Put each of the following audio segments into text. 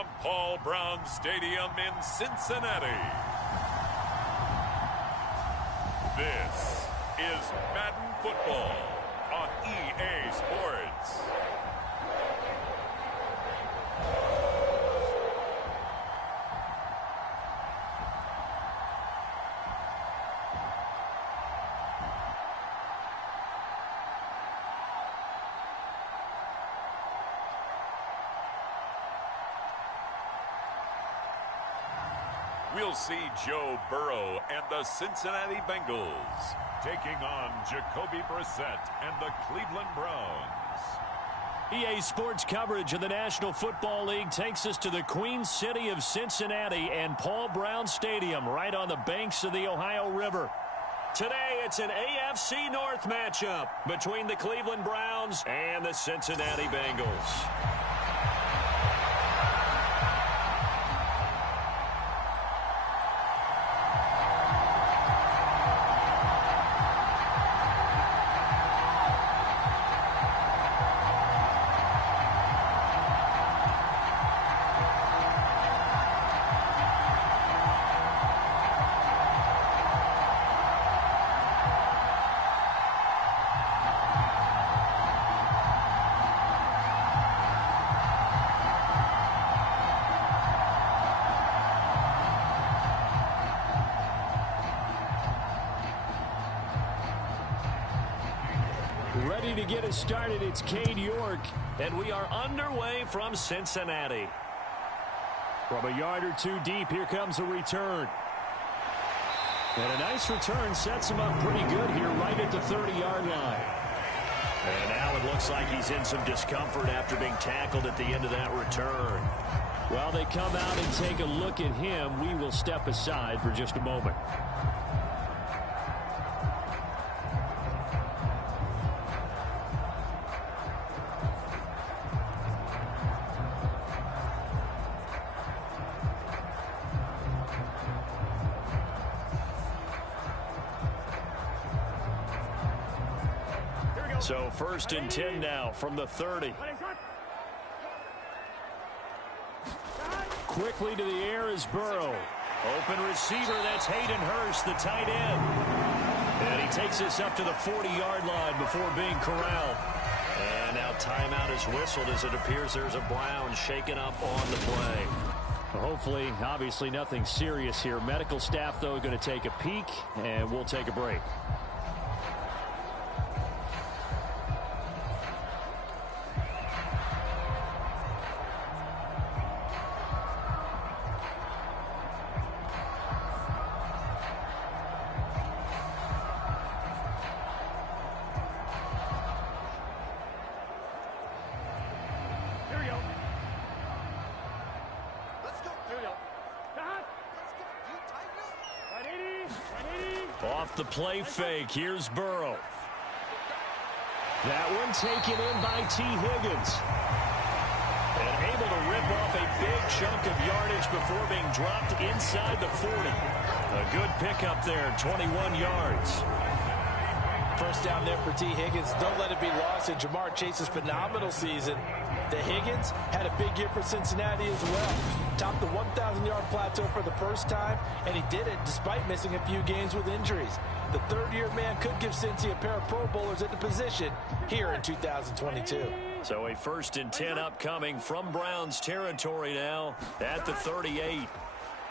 from Paul Brown Stadium in Cincinnati. This is Madden Football on EA Sports. We'll see Joe Burrow and the Cincinnati Bengals taking on Jacoby Brissett and the Cleveland Browns. EA Sports coverage of the National Football League takes us to the Queen City of Cincinnati and Paul Brown Stadium right on the banks of the Ohio River. Today, it's an AFC North matchup between the Cleveland Browns and the Cincinnati Bengals. Ready to get us started, it's Cade York, and we are underway from Cincinnati. From a yard or two deep, here comes a return. And a nice return sets him up pretty good here right at the 30-yard line. And now it looks like he's in some discomfort after being tackled at the end of that return. While they come out and take a look at him, we will step aside for just a moment. So first and 10 now from the 30. Quickly to the air is Burrow. Open receiver, that's Hayden Hurst, the tight end. And he takes us up to the 40-yard line before being corralled. And now timeout is whistled as it appears there's a Brown shaken up on the play. Hopefully, obviously nothing serious here. Medical staff, though, going to take a peek, and we'll take a break. Off the play fake, here's Burrow. That one taken in by T. Higgins. And able to rip off a big chunk of yardage before being dropped inside the 40. A good pickup there, 21 yards. First down there for T. Higgins. Don't let it be lost in Jamar Chase's phenomenal season. The Higgins had a big year for Cincinnati as well. Topped the 1,000-yard plateau for the first time, and he did it despite missing a few games with injuries. The third-year man could give Cincy a pair of Pro Bowlers at the position here in 2022. So a first and 10 upcoming from Browns territory now at the 38.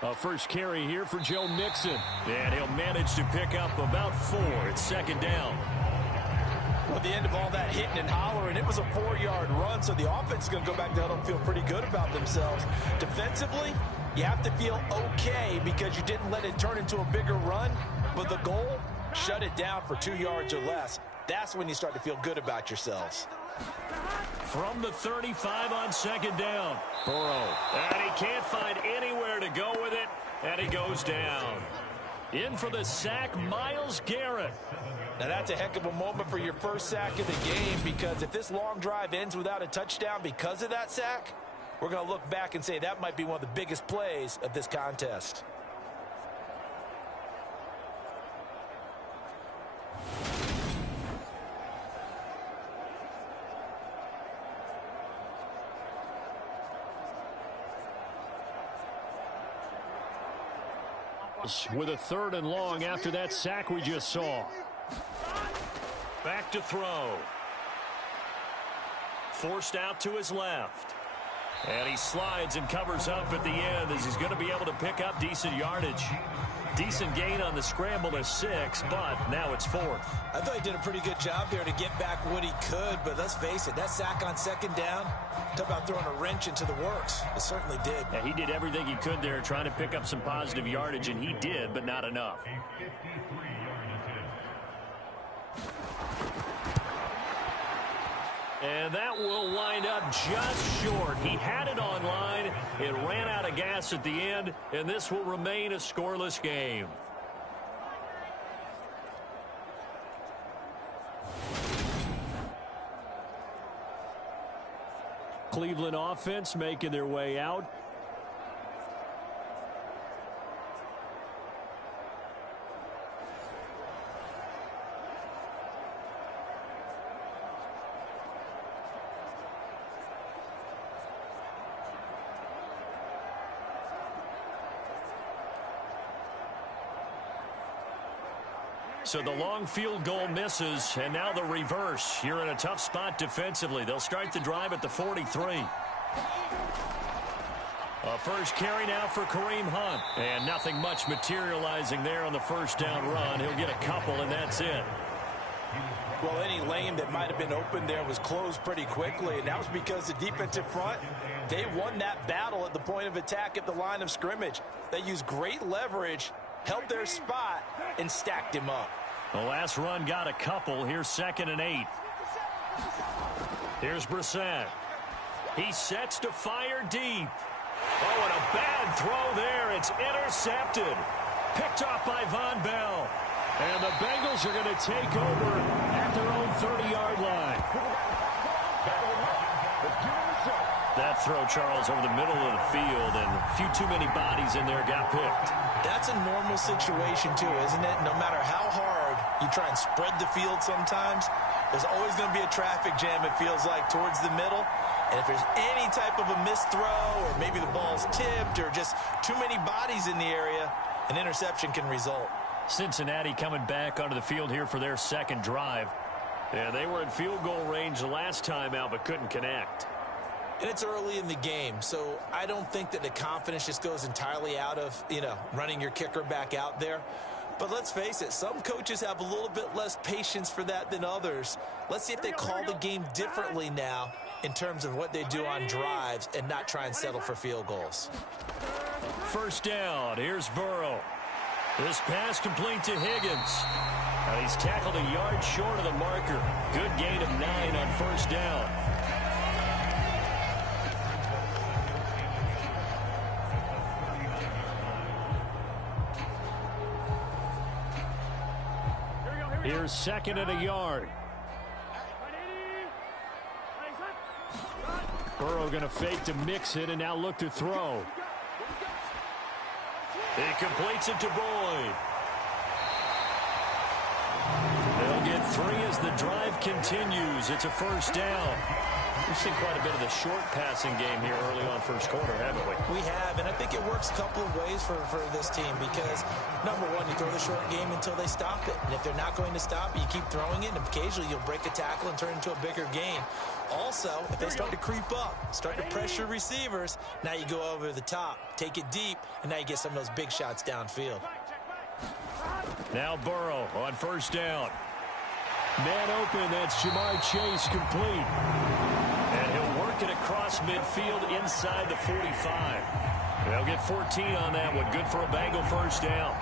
A first carry here for Joe Mixon. And he'll manage to pick up about 4. It's second down. Well, at the end of all that hitting and hollering, it was a 4-yard run, so the offense is going to go back to huddle and feel pretty good about themselves. Defensively, you have to feel okay because you didn't let it turn into a bigger run, but the goal, shut it down for 2 yards or less. That's when you start to feel good about yourselves. From the 35 on second down, Burrow. And he can't find anywhere to go with it, and he goes down. In for the sack, Myles Garrett. Now that's a heck of a moment for your first sack of the game, because if this long drive ends without a touchdown because of that sack, we're going to look back and say that might be one of the biggest plays of this contest. Bengals with a 3rd and long after that sack we just saw. Back to throw. Forced out to his left. And he slides and covers up at the end as he's going to be able to pick up decent yardage. Decent gain on the scramble is 6, but now it's 4th. I thought he did a pretty good job there to get back what he could, but let's face it, that sack on 2nd down, talk about throwing a wrench into the works. It certainly did. Yeah, he did everything he could there trying to pick up some positive yardage, and he did, but not enough. And that will wind up just short. He had it on line. It ran out of gas at the end, and this will remain a scoreless game. Cleveland offense making their way out. So the long field goal misses, and now the reverse. You're in a tough spot defensively. They'll start the drive at the 43. A first carry now for Kareem Hunt. And nothing much materializing there on the first down run. He'll get a couple, and that's it. Well, any lane that might have been open there was closed pretty quickly, and that was because the defensive front, they won that battle at the point of attack at the line of scrimmage. They used great leverage, held their spot, and stacked him up. The last run got a couple. Here's 2nd and 8. Here's Brissett. He sets to fire deep. Oh, and a bad throw there. It's intercepted. Picked off by Von Bell. And the Bengals are going to take over at their own 30-yard line. That throw, Charles, over the middle of the field, and a few too many bodies in there got picked. That's a normal situation, too, isn't it? No matter how hard you try and spread the field sometimes, there's always going to be a traffic jam, it feels like, towards the middle. And if there's any type of a missed throw, or maybe the ball's tipped, or just too many bodies in the area, an interception can result. Cincinnati coming back onto the field here for their 2nd drive. Yeah, they were in field goal range the last time out, but couldn't connect. And it's early in the game, so I don't think that the confidence just goes entirely out of, running your kicker back out there. But let's face it, some coaches have a little bit less patience for that than others. Let's see if they call the game differently now in terms of what they do on drives and not try and settle for field goals. First down, here's Burrow. This pass complete to Higgins. He's tackled a yard short of the marker. Good gain of 9 on first down. Here's 2nd and a yard. Burrow going to fake to mix it and now look to throw. He completes it to Boyd. They'll get 3 as the drive continues. It's a first down. We've seen quite a bit of the short passing game here early on first quarter, haven't we? We have, and I think it works a couple of ways for this team because, number one, you throw the short game until they stop it. And if they're not going to stop it, you keep throwing it, and occasionally you'll break a tackle and turn it into a bigger gain. Also, if they start to creep up, start to pressure receivers, now you go over the top, take it deep, and now you get some of those big shots downfield. Now Burrow on first down. Man open, that's Jamar Chase complete. And he'll work it across midfield inside the 45. They'll get 14 on that one. Good for a Bengal first down.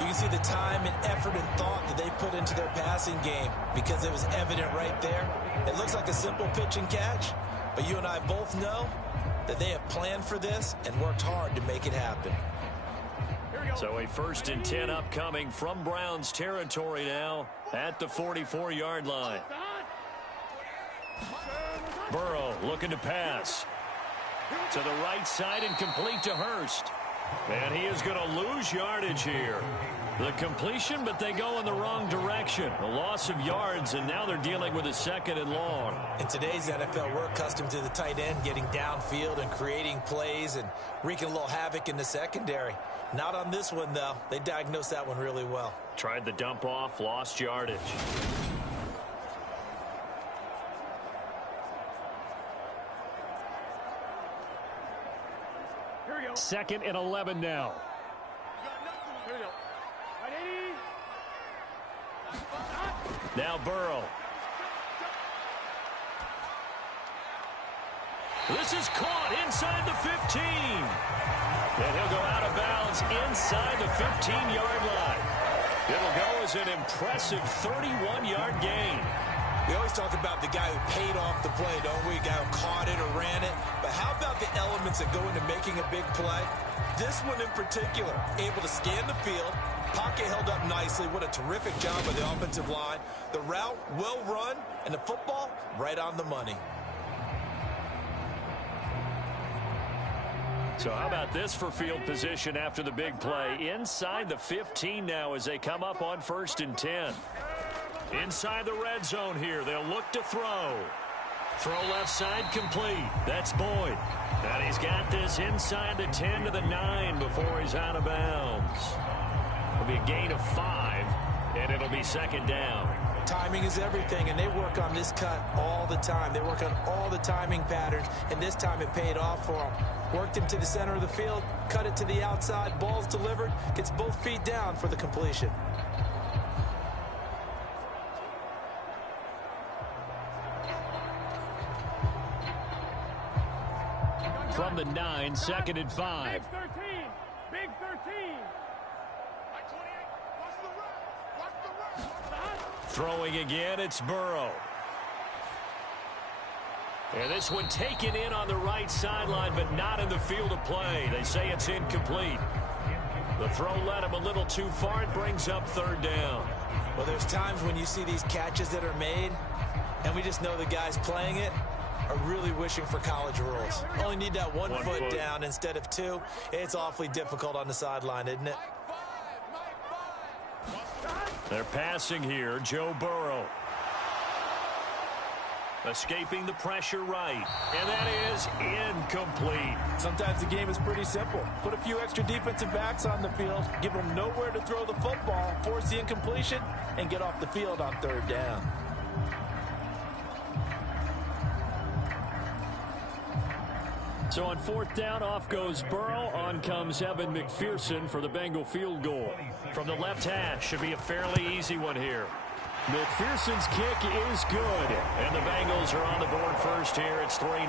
You can see the time and effort and thought that they put into their passing game because it was evident right there. It looks like a simple pitch and catch, but you and I both know that they have planned for this and worked hard to make it happen. So a 1st and 10 upcoming from Browns territory now at the 44-yard line. Burrow looking to pass. To the right side and complete to Hurst. And he is going to lose yardage here. The completion, but they go in the wrong direction. A loss of yards, and now they're dealing with a 2nd and long. In today's NFL, we're accustomed to the tight end getting downfield and creating plays and wreaking a little havoc in the secondary. Not on this one, though. They diagnosed that one really well. Tried the dump off, lost yardage. Here we go. 2nd and 11 now. Here we go. Now Burrow. This is caught inside the 15. And he'll go out of bounds inside the 15-yard line. It'll go as an impressive 31-yard gain. We always talk about the guy who paid off the play, don't we? A guy who caught it or ran it. But how about the elements that go into making a big play? This one in particular, able to scan the field, pocket held up nicely. What a terrific job by the offensive line. The route well run, and the football right on the money. So how about this for field position after the big play? Inside the 15 now as they come up on 1st and 10. Inside the red zone here. They'll look to throw. Throw left side complete. That's Boyd. And he's got this inside the 10 to the 9 before he's out of bounds. It'll be a gain of 5, and it'll be 2nd down. Timing is everything, and they work on this cut all the time. They work on all the timing patterns, and this time it paid off for them. Worked him to the center of the field, cut it to the outside, ball's delivered, gets both feet down for the completion. From the 9, 2nd and 5. Big 13. Big 13. Throwing again, it's Burrow. And this one taken in on the right sideline, but not in the field of play. They say it's incomplete. The throw led him a little too far. It brings up 3rd down. Well, there's times when you see these catches that are made, and we just know the guys playing it are really wishing for college rules. Only need that one foot down instead of 2. It's awfully difficult on the sideline, isn't it? They're passing here. Joe Burrow. Escaping the pressure right. And that is incomplete. Sometimes the game is pretty simple. Put a few extra defensive backs on the field, give them nowhere to throw the football, force the incompletion, and get off the field on 3rd down. So on 4th down, off goes Burrow. On comes Evan McPherson for the Bengal field goal. From the left hash, should be a fairly easy one here. McPherson's kick is good. And the Bengals are on the board first here. It's 3-0.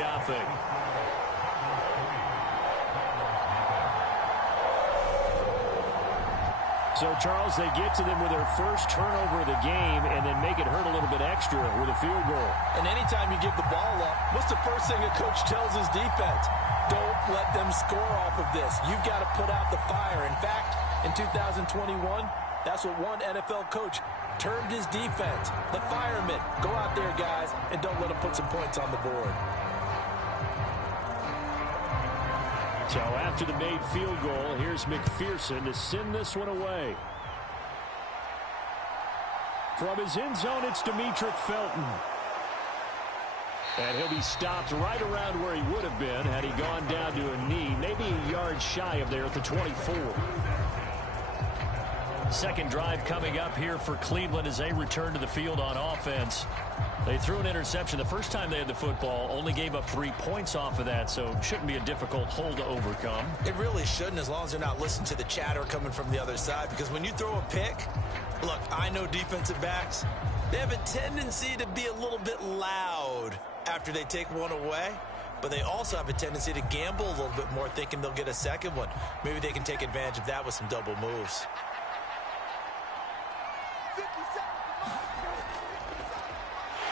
So, Charles, they get to them with their first turnover of the game and then make it hurt a little bit extra with a field goal. And anytime you give the ball up, what's the first thing a coach tells his defense? Don't let them score off of this. You've got to put out the fire. In fact, in 2021, that's what one NFL coach termed his defense. The firemen. Go out there, guys, and don't let them put some points on the board. So after the made field goal, here's McPherson to send this one away. From his end zone, it's Demetric Felton. And he'll be stopped right around where he would have been had he gone down to a knee, maybe a yard shy of there at the 24. Second drive coming up here for Cleveland as they return to the field on offense. They threw an interception the first time they had the football, only gave up 3 points off of that, so shouldn't be a difficult hole to overcome. It really shouldn't, as long as they're not listening to the chatter coming from the other side, because when you throw a pick, look, I know defensive backs, they have a tendency to be a little bit loud after they take one away, but they also have a tendency to gamble a little bit more, thinking they'll get a second one. Maybe they can take advantage of that with some double moves.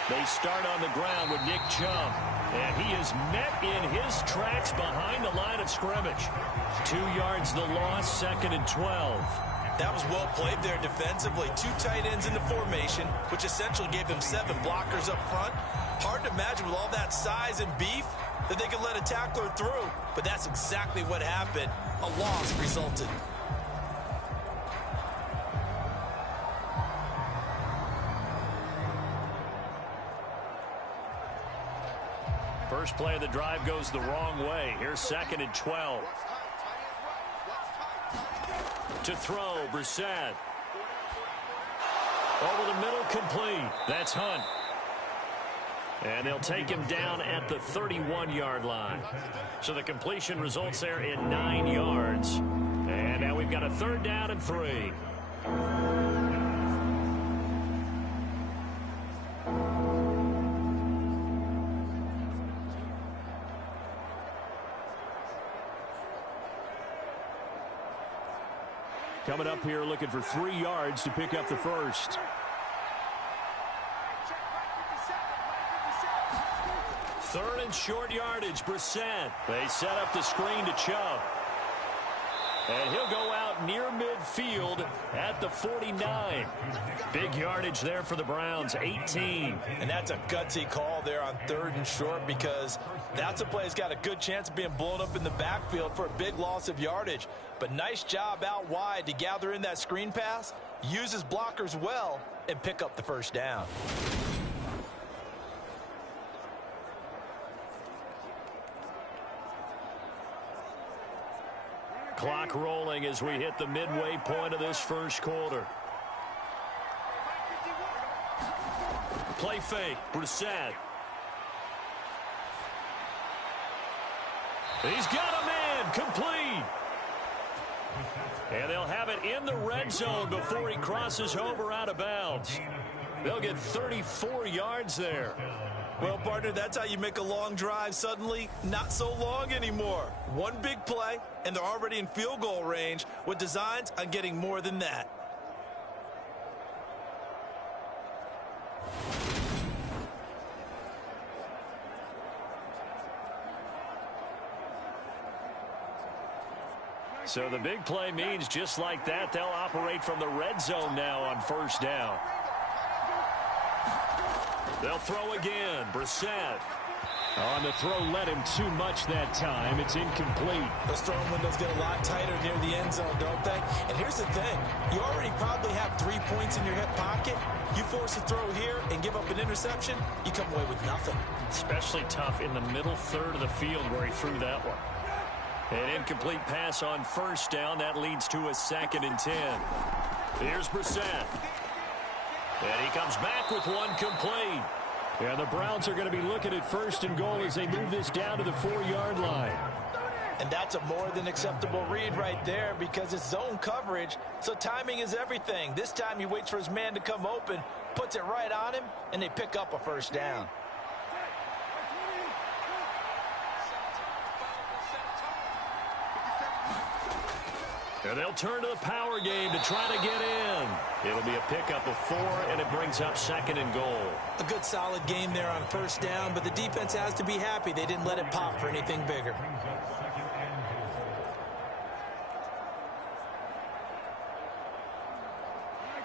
They start on the ground with Nick Chubb, and he is met in his tracks behind the line of scrimmage. 2 yards the loss, 2nd and 12. That was well played there defensively. 2 tight ends in the formation, which essentially gave them 7 blockers up front. Hard to imagine with all that size and beef that they could let a tackler through, but that's exactly what happened. A loss resulted. First play of the drive goes the wrong way. Here's 2nd and 12. To throw, Brissett. Over the middle, complete. That's Hunt. And they'll take him down at the 31-yard line. So the completion results there in 9 yards. And now we've got a 3rd down and 3. Coming up here looking for 3 yards to pick up the first. Third and short yardage, Brissett. They set up the screen to Chubb. And he'll go out near midfield at the 49. Big yardage there for the Browns, 18. And that's a gutsy call there on 3rd and short, because that's a play that's got a good chance of being blown up in the backfield for a big loss of yardage. But nice job out wide to gather in that screen pass, use his blockers well, and pick up the first down. Clock rolling as we hit the midway point of this first quarter. Play fake, Brissett. He's got a man, complete. And they'll have it in the red zone before he crosses over out of bounds. They'll get 34 yards there. Well, partner, that's how you make a long drive suddenly not so long anymore. One big play, and they're already in field goal range with designs on getting more than that. So the big play means just like that, they'll operate from the red zone now on 1st down. They'll throw again. Brissett. On the throw, led him too much that time. It's incomplete. Those throwing windows get a lot tighter near the end zone, don't they? And here's the thing. You already probably have 3 points in your hip pocket. You force a throw here and give up an interception, you come away with nothing. Especially tough in the middle third of the field where he threw that one. An incomplete pass on 1st down. That leads to a 2nd and 10. Here's Brissett. And he comes back with one complete. And the Browns are going to be looking at 1st and goal as they move this down to the 4-yard line. And that's a more than acceptable read right there, because it's zone coverage, so timing is everything. This time he waits for his man to come open, puts it right on him, and they pick up a 1st down. And they'll turn to the power game to try to get in. It'll be a pickup of 4, and it brings up 2nd and goal. A good solid game there on 1st down, but the defense has to be happy they didn't let it pop for anything bigger.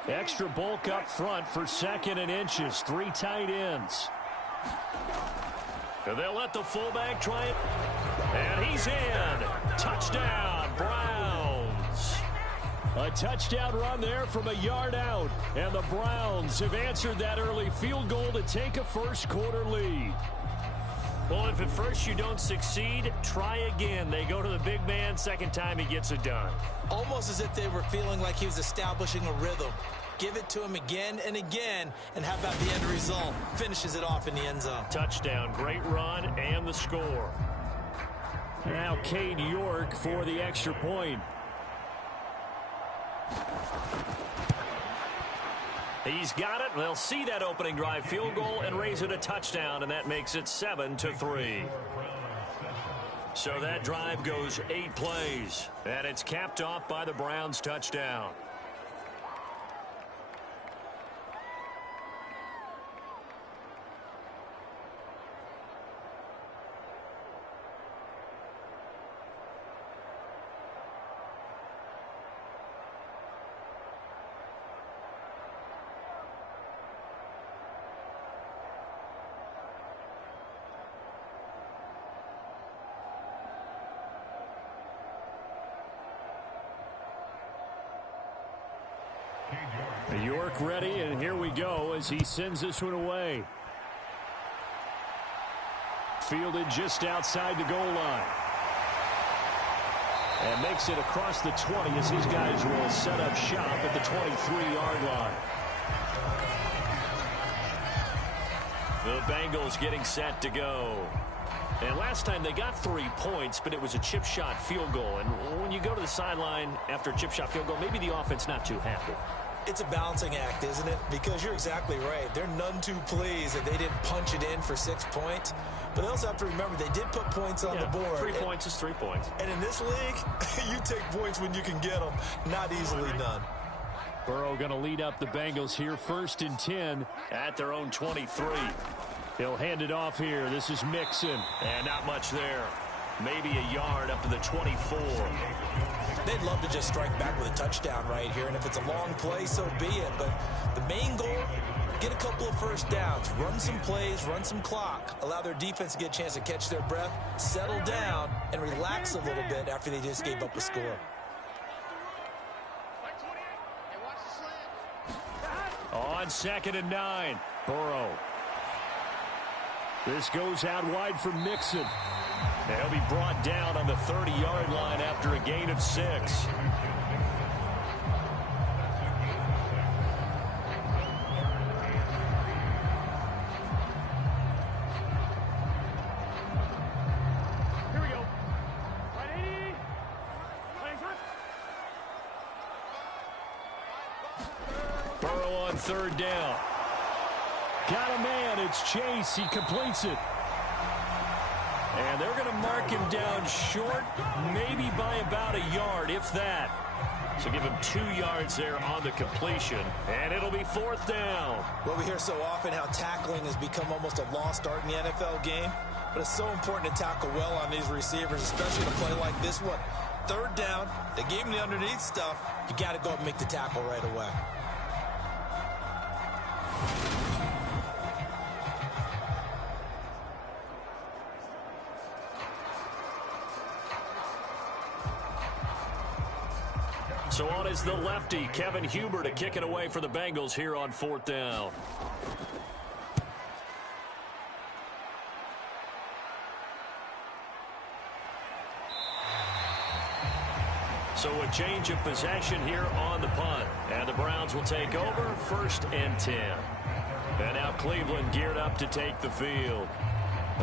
Extra bulk up front for 2nd and inches. 3 tight ends. And they'll let the fullback try it. And he's in. Touchdown, Browns. A touchdown run there from a yard out. And the Browns have answered that early field goal to take a first quarter lead. Well, if at first you don't succeed, try again. They go to the big man. Second time he gets it done. Almost as if they were feeling like he was establishing a rhythm. Give it to him again and again, and how about the end result? Finishes it off in the end zone. Touchdown, great run, and the score. Now Cade York for the extra point. He's got it. They'll see that opening drive field goal and raise it a touchdown, and that makes it 7-3. So that drive goes 8 plays, and it's capped off by the Browns' touchdown. York ready, and here we go as he sends this one away. fielded just outside the goal line. And makes it across the 20 as these guys will set up shop at the 23-yard line. The Bengals getting set to go. And last time they got 3 points, but it was a chip shot field goal. And when you go to the sideline after a chip shot field goal, maybe the offense not too happy. It's a balancing act, isn't it? Because you're exactly right. They're none too pleased that they didn't punch it in for 6 points. But they also have to remember they did put points on the board. 3 points is 3 points. And in this league, you take points when you can get them, not easily done. Burrow going to lead up the Bengals here, 1st and 10 at their own 23. He'll hand it off here. This is Mixon. And not much there. Maybe a yard up to the 24. They'd love to just strike back with a touchdown right here. And if it's a long play, so be it. But the main goal, get a couple of first downs, run some plays, run some clock, allow their defense to get a chance to catch their breath, settle down, and relax a little bit after they just gave up a score. On 2nd and 9, Burrow. This goes out wide for Mixon. He'll be brought down on the 30-yard line after a gain of 6. Burrow on 3rd down. Got a man. It's Chase. He completes it. And they're going to mark him down short, maybe by about a yard, if that. So give him 2 yards there on the completion, and it'll be 4th down. Well, we hear so often how tackling has become almost a lost art in the NFL game, but it's so important to tackle well on these receivers, especially in a play like this one. 3rd down, they gave him the underneath stuff. You got to go up and make the tackle right away. So on is the lefty, Kevin Huber, to kick it away for the Bengals here on 4th down. So a change of possession here on the punt. And the Browns will take over, 1st and 10. And now Cleveland geared up to take the field.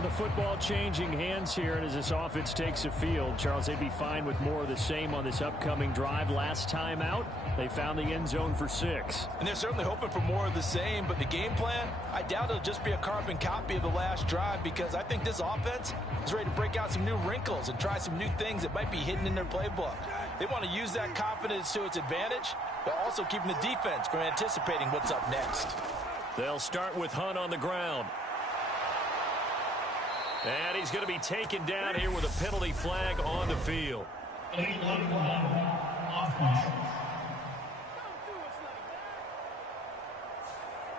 The football changing hands here, and as this offense takes the field, Charles, they'd be fine with more of the same on this upcoming drive. Last time out, they found the end zone for 6. And they're certainly hoping for more of the same, but the game plan, I doubt it'll just be a carbon copy of the last drive, because I think this offense is ready to break out some new wrinkles and try some new things that might be hidden in their playbook. They want to use that confidence to its advantage, while also keeping the defense from anticipating what's up next. They'll start with Hunt on the ground. And he's going to be taken down here with a penalty flag on the field.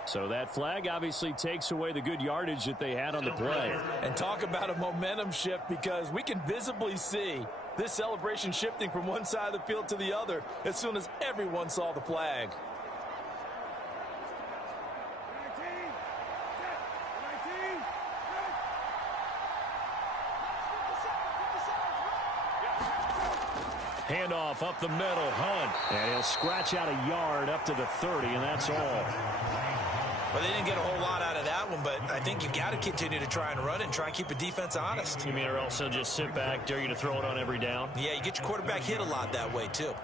So that flag obviously takes away the good yardage that they had on the play. And talk about a momentum shift, because we can visibly see this celebration shifting from one side of the field to the other as soon as everyone saw the flag. Handoff up the middle, Hunt. And he'll scratch out a yard up to the 30, and that's all. Well, they didn't get a whole lot out of that one, but I think you've got to continue to try and run it and try and keep the defense honest. You mean, or else they'll just sit back, dare you to throw it on every down? Yeah, you get your quarterback hit a lot that way, too.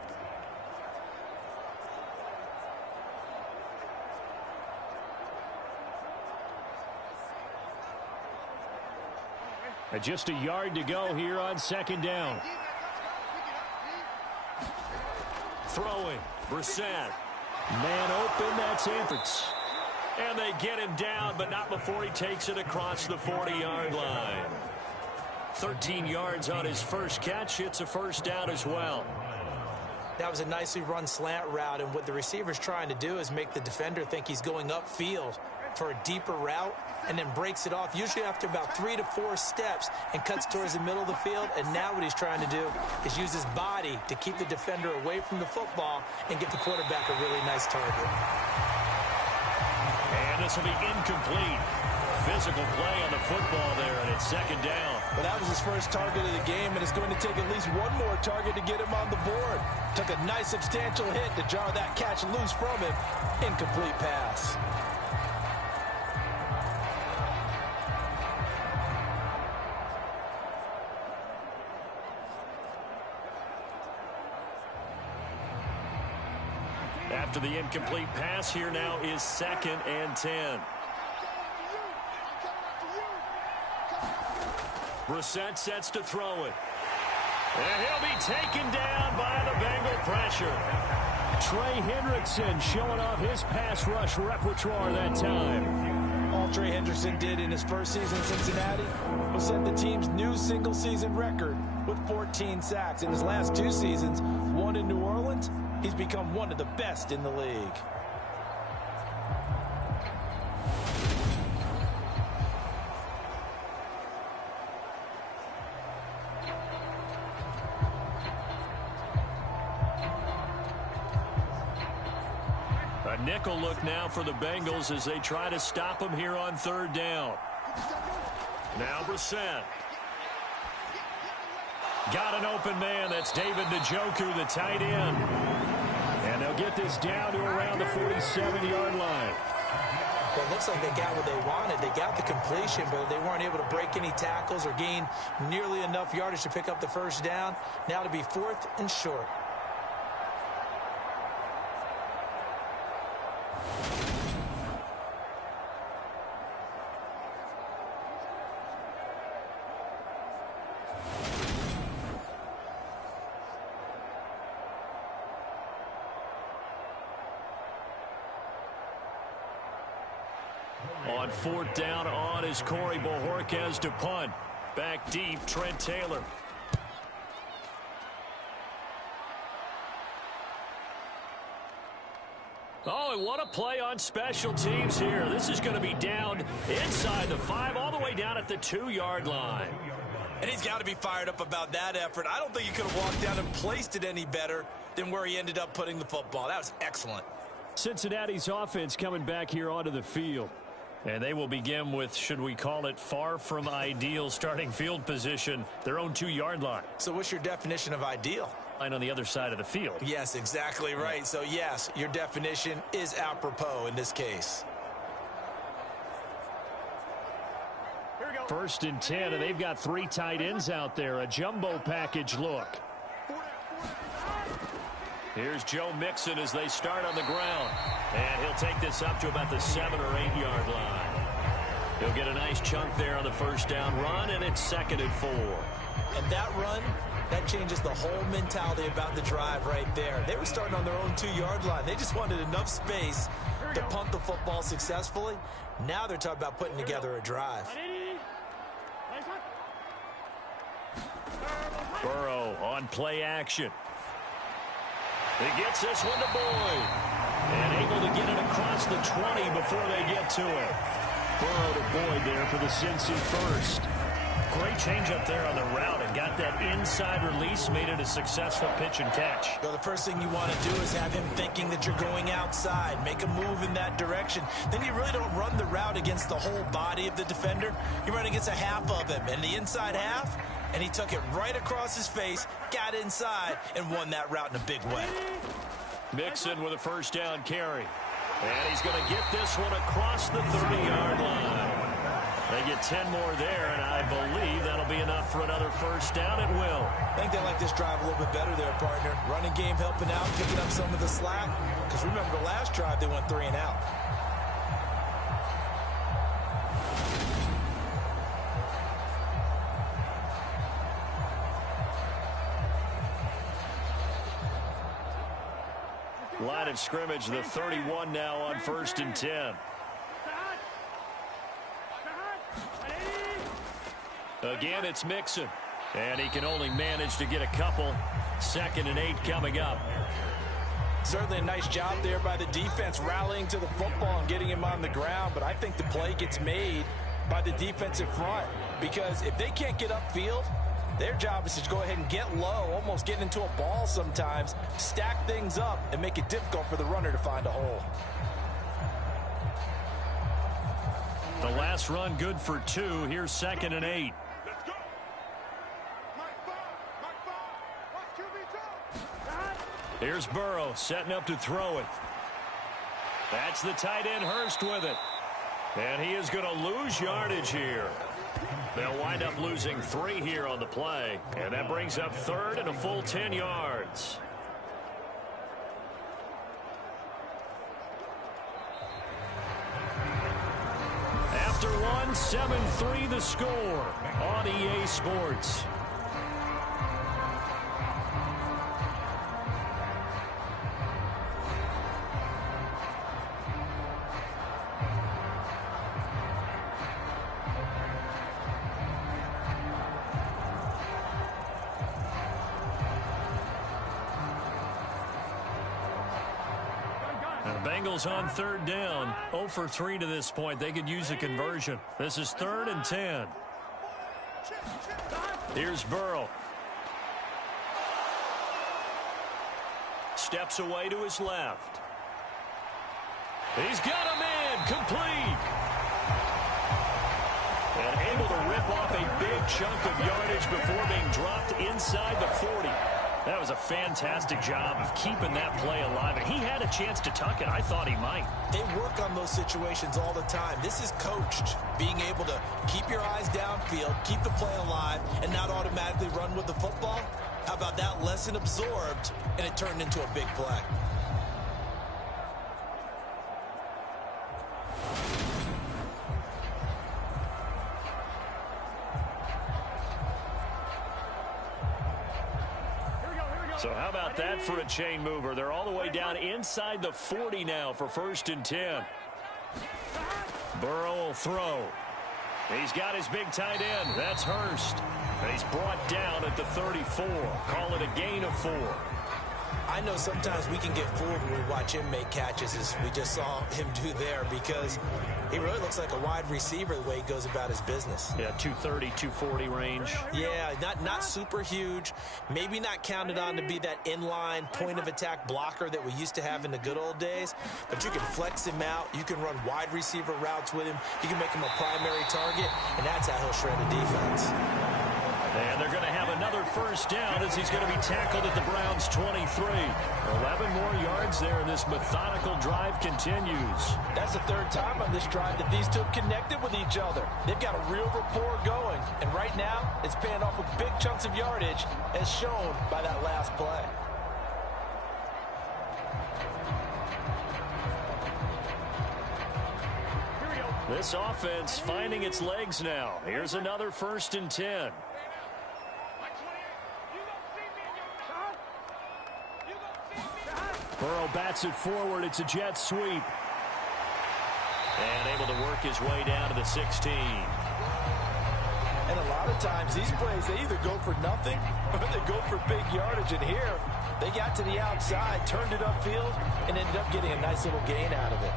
Just a yard to go here on 2nd down. Throwing, Brissett. Man open, that's Anthony. And they get him down, but not before he takes it across the 40-yard line. 13 yards on his first catch. It's a 1st down as well. That was a nicely run slant route, and what the receiver's trying to do is make the defender think he's going upfield for a deeper route, and then breaks it off, usually after about 3 to 4 steps, and cuts towards the middle of the field. And now what he's trying to do is use his body to keep the defender away from the football and get the quarterback a really nice target. And this will be incomplete. physical play on the football there, and it's second down. Well, that was his first target of the game, and it's going to take at least one more target to get him on the board. Took a nice substantial hit to jar that catch loose from him. Incomplete pass. After the incomplete pass, here now is 2nd and 10. Brissett sets to throw it. And he'll be taken down by the Bengal pressure. Trey Hendrickson showing off his pass rush repertoire that time. All Trey Hendrickson did in his first season in Cincinnati was set the team's new single-season record with 14 sacks. In his last 2 seasons, one in New Orleans, he's become one of the best in the league. A nickel look now for the Bengals as they try to stop him here on 3rd down. Now Brissett. Got an open man. That's David Njoku, the tight end. And they'll get this down to around the 47-yard line. Well, it looks like they got what they wanted. They got the completion, but they weren't able to break any tackles or gain nearly enough yardage to pick up the first down. Now to be 4th and short. On 4th down, on is Corey Bojorquez to punt. Back deep, Trent Taylor. Oh, and what a play on special teams here. This is going to be down inside the 5, all the way down at the 2-yard line. And he's got to be fired up about that effort. I don't think he could have walked down and placed it any better than where he ended up putting the football. That was excellent. Cincinnati's offense coming back here onto the field. And they will begin with, should we call it, far from ideal starting field position, their own 2-yard line. So what's your definition of ideal? Line on the other side of the field. Yes, exactly right. So, yes, your definition is apropos in this case. 1st and 10, and they've got 3 tight ends out there. A jumbo package look. Here's Joe Mixon as they start on the ground. And he'll take this up to about the 7- or 8-yard line. He'll get a nice chunk there on the first down run, and it's 2nd and 4. And that run, that changes the whole mentality about the drive right there. They were starting on their own 2-yard line. They just wanted enough space to punt the football successfully. Now they're talking about putting together a drive. Burrow on play action. He gets this one to Boyd. And able to get it across the 20 before they get to it. Burrow to Boyd there for the Cincy first. Great change up there on the route and got that inside release, made it a successful pitch and catch. Well, the first thing you want to do is have him thinking that you're going outside, make a move in that direction. Then you really don't run the route against the whole body of the defender. You run against a half of him, and the inside half, and he took it right across his face, got inside, and won that route in a big way. Mixon with a first down carry. And he's going to get this one across the 30-yard line. They get 10 more there, and I believe that'll be enough for another first down. It will. I think they like this drive a little bit better there, partner. Running game helping out, picking up some of the slack. Because remember, the last drive, they went 3 and out. Line of scrimmage, the 31 now on 1st and 10. Again, it's Mixon. And he can only manage to get a couple. 2nd and 8 coming up. Certainly a nice job there by the defense rallying to the football and getting him on the ground. But I think the play gets made by the defensive front. Because if they can't get upfield, their job is to go ahead and get low, almost get into a ball sometimes, stack things up, and make it difficult for the runner to find a hole. The last run good for 2. Here's 2nd and 8. Let's go. Mike 5. Watch QB two. Here's Burrow setting up to throw it. That's the tight end Hurst with it. And he is going to lose yardage here. They'll wind up losing 3 here on the play. And that brings up 3rd and a full 10 yards. After one, 7-3 the score on EA Sports. Bengals on 3rd down. 0 for 3 to this point. They could use a conversion. This is 3rd and 10. Here's Burrow. Steps away to his left. He's got a man complete. And able to rip off a big chunk of yardage before being dropped inside the 40. That was a fantastic job of keeping that play alive. And he had a chance to tuck it. I thought he might. They work on those situations all the time. This is coached, being able to keep your eyes downfield, keep the play alive, and not automatically run with the football. How about that lesson absorbed, and it turned into a big play? So how about that for a chain mover? They're all the way down inside the 40 now for 1st and 10. Burrow will throw. He's got his big tight end. That's Hurst. And he's brought down at the 34. Call it a gain of 4. I know sometimes we can get fooled when we watch him make catches, as we just saw him do there, because he really looks like a wide receiver the way he goes about his business. Yeah, 230, 240 range. Yeah, not super huge. Maybe not counted on to be that inline point-of-attack blocker that we used to have in the good old days. But you can flex him out. You can run wide receiver routes with him. You can make him a primary target, and that's how he'll shred a defense. And they're going to have another 1st down as he's going to be tackled at the Browns' 23. 11 more yards there, and this methodical drive continues. That's the 3rd time on this drive that these two have connected with each other. They've got a real rapport going, and right now it's paying off with big chunks of yardage, as shown by that last play. This offense finding its legs now. Here's another 1st and 10. Burrow bats it forward. It's a jet sweep. And able to work his way down to the 16. And a lot of times these plays, they either go for nothing or they go for big yardage. And here, they got to the outside, turned it upfield, and ended up getting a nice little gain out of it.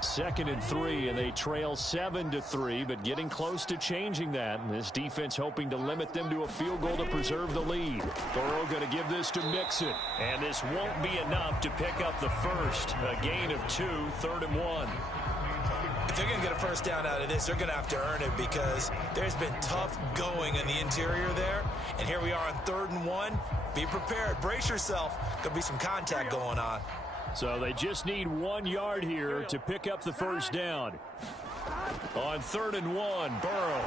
Second and 3, and they trail 7-3, but getting close to changing that. And this defense hoping to limit them to a field goal to preserve the lead. Burrow going to give this to Mixon, and this won't be enough to pick up the 1st. A gain of 2, 3rd and 1. If they're going to get a 1st down out of this, they're going to have to earn it, because there's been tough going in the interior there. And here we are on 3rd and 1. Be prepared. Brace yourself. There'll be some contact going on. So they just need 1 yard here to pick up the 1st down. On 3rd and 1, Burrow.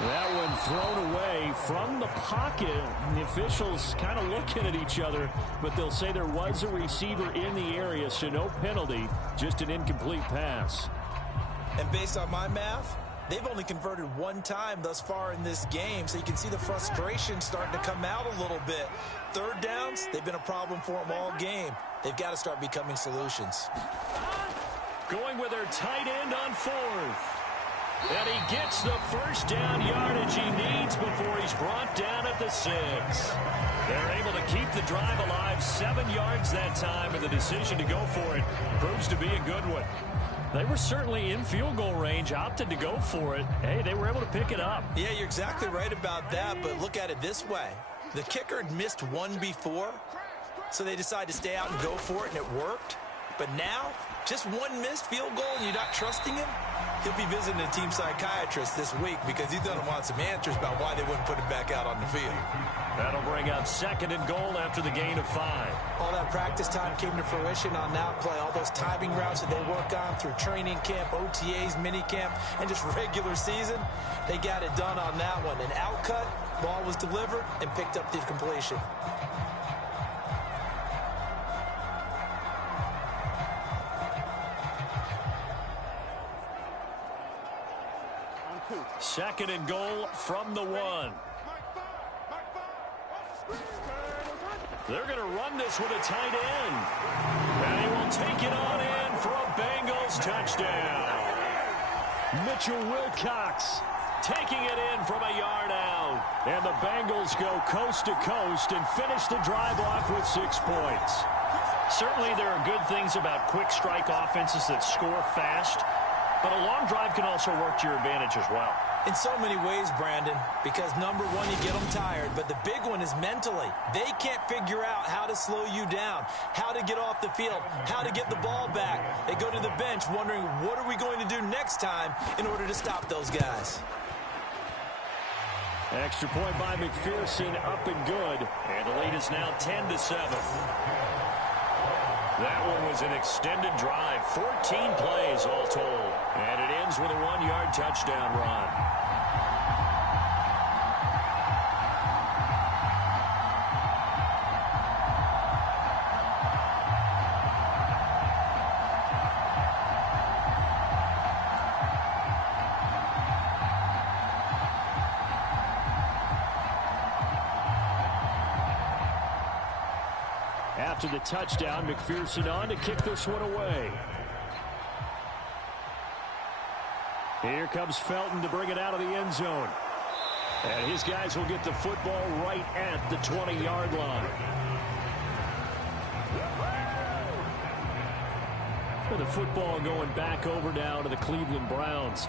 That one thrown away from the pocket. The officials kind of looking at each other, but they'll say there was a receiver in the area, so no penalty, just an incomplete pass. And based on my math, they've only converted 1 time thus far in this game, so you can see the frustration starting to come out a little bit. 3rd downs, they've been a problem for them all game. They've got to start becoming solutions. Going with their tight end on 4th. And he gets the 1st down yardage he needs before he's brought down at the 6. They're able to keep the drive alive, 7 yards that time, and the decision to go for it proves to be a good one. They were certainly in field goal range, opted to go for it. Hey, they were able to pick it up. Yeah, you're exactly right about that, but look at it this way. The kicker had missed one before, so they decided to stay out and go for it, and it worked. But now, just one missed field goal and you're not trusting him? He'll be visiting a team psychiatrist this week because he's going to want some answers about why they wouldn't put him back out on the field. That'll bring up 2nd and goal after the gain of 5. All that practice time came to fruition on that play. All those timing routes that they work on through training camp, OTAs, minicamp, and just regular season, they got it done on that one. An outcut, ball was delivered, and picked up the completion. Second and goal from the 1. They're going to run this with a tight end. And he will take it on in for a Bengals touchdown. Mitchell Wilcox taking it in from a yard out. And the Bengals go coast to coast and finish the drive off with 6 points. Certainly there are good things about quick strike offenses that score fast. But a long drive can also work to your advantage as well. In so many ways, Brandon, because number one, you get them tired, but the big one is mentally. They can't figure out how to slow you down, how to get off the field, how to get the ball back. They go to the bench wondering, what are we going to do next time in order to stop those guys? Extra point by McPherson, up and good. And the lead is now 10-7. That one was an extended drive, 14 plays all told. And it ends with a 1-yard touchdown run. After the touchdown, McPherson on to kick this one away. Here comes Felton to bring it out of the end zone. And his guys will get the football right at the 20-yard line. And the football going back over now to the Cleveland Browns.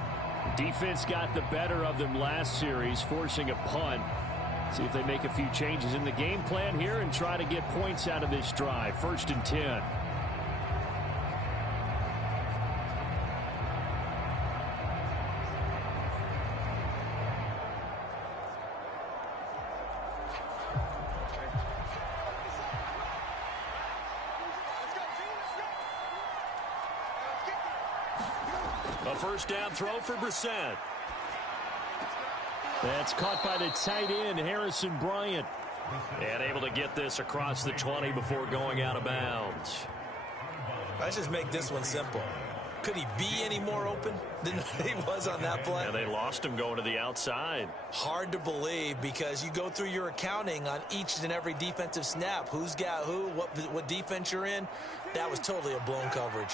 Defense got the better of them last series, forcing a punt. See if they make a few changes in the game plan here and try to get points out of this drive. 1st and 10. A 1st down throw for Brissett. That's caught by the tight end, Harrison Bryant. And able to get this across the 20 before going out of bounds. Let's just make this one simple. Could he be any more open than he was on that play? Yeah, they lost him going to the outside. Hard to believe because you go through your accounting on each and every defensive snap. Who's got who, what defense you're in. That was totally a blown coverage.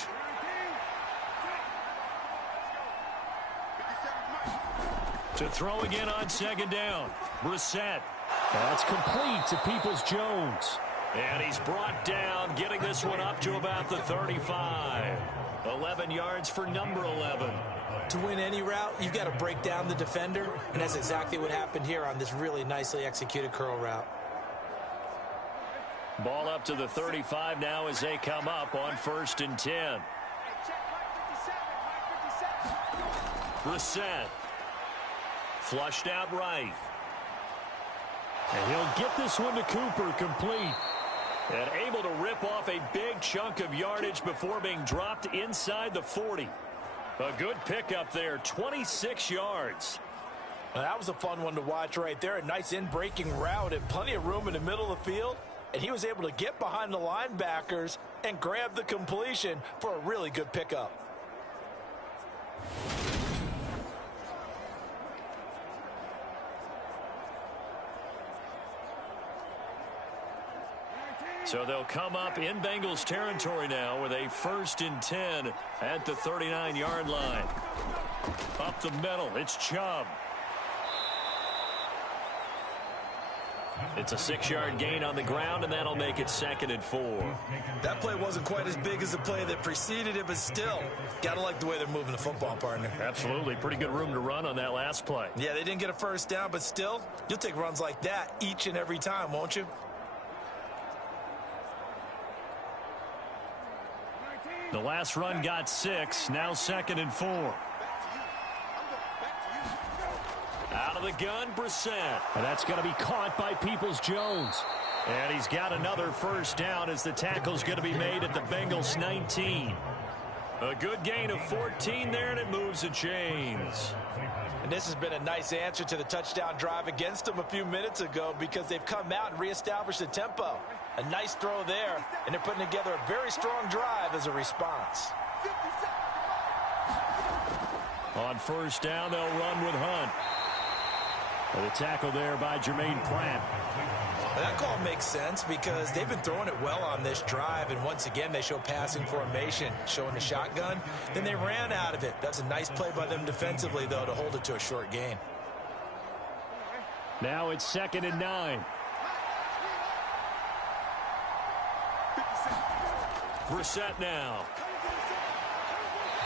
To throw again on 2nd down. Brissett. That's complete to Peoples-Jones. And he's brought down, getting this one up to about the 35. 11 yards for number 11. To win any route, you've got to break down the defender, and that's exactly what happened here on this really nicely executed curl route. Ball up to the 35 now as they come up on 1st and 10. Brissett. Flushed out right. And he'll get this one to Cooper, complete. And able to rip off a big chunk of yardage before being dropped inside the 40. A good pickup there, 26 yards. Now, that was a fun one to watch right there. A nice in-breaking route and plenty of room in the middle of the field. And he was able to get behind the linebackers and grab the completion for a really good pickup. So they'll come up in Bengals territory now with a 1st and 10 at the 39-yard line. Up the middle, it's Chubb. It's a 6-yard gain on the ground, and that'll make it 2nd and 4. That play wasn't quite as big as the play that preceded it, but still, got to like the way they're moving the football, partner. Absolutely. Pretty good room to run on that last play. Yeah, they didn't get a first down, but still, you'll take runs like that each and every time, won't you? The last run got 6. Now 2nd and 4. Out of the gun, Brissett. And that's going to be caught by Peoples-Jones. And he's got another first down as the tackle's going to be made at the Bengals 19. A good gain of 14 there, and it moves the chains. And this has been a nice answer to the touchdown drive against them a few minutes ago because they've come out and reestablished the tempo. A nice throw there, and they're putting together a very strong drive as a response. On first down, they'll run with Hunt. The tackle there by Jermaine Pratt. That call makes sense because they've been throwing it well on this drive, and once again they show passing formation, showing the shotgun. Then they ran out of it. That's a nice play by them defensively, though, to hold it to a short gain. Now it's 2nd and 9. Brissett now.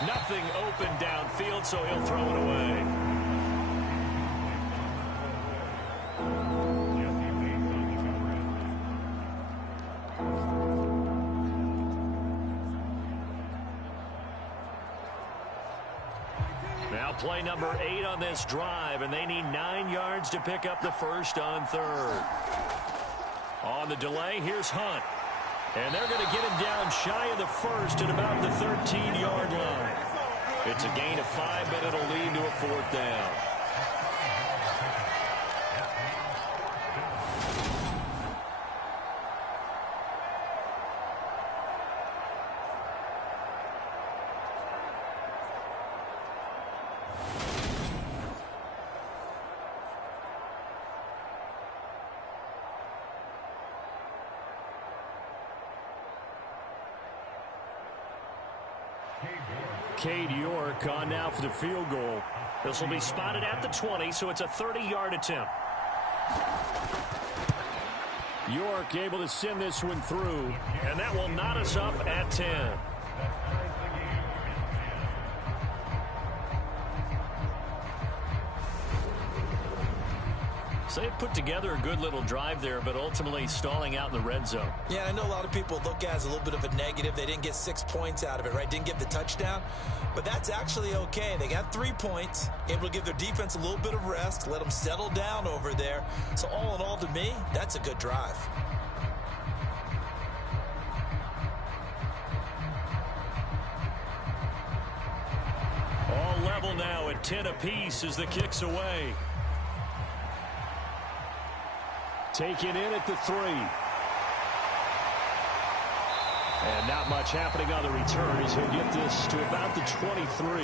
Nothing open downfield, so he'll throw it away. Now play number 8 on this drive, and they need 9 yards to pick up the first on 3rd. On the delay, here's Hunt. And they're going to get him down shy of the first at about the 13-yard line. It's a gain of 5, but it'll lead to a 4th down. Cade York on now for the field goal. This will be spotted at the 20, so it's a 30-yard attempt. York able to send this one through, and that will knot us up at 10. So they put together a good little drive there, but ultimately stalling out in the red zone. Yeah, I know a lot of people look at it as a little bit of a negative. They didn't get 6 points out of it, right? Didn't get the touchdown. But that's actually okay. They got 3 points, able to give their defense a little bit of rest, let them settle down over there. So all in all, to me, that's a good drive. All level now at 10 apiece as the kick's away. Taken in at the 3. And not much happening on the return as he'll get this to about the 23.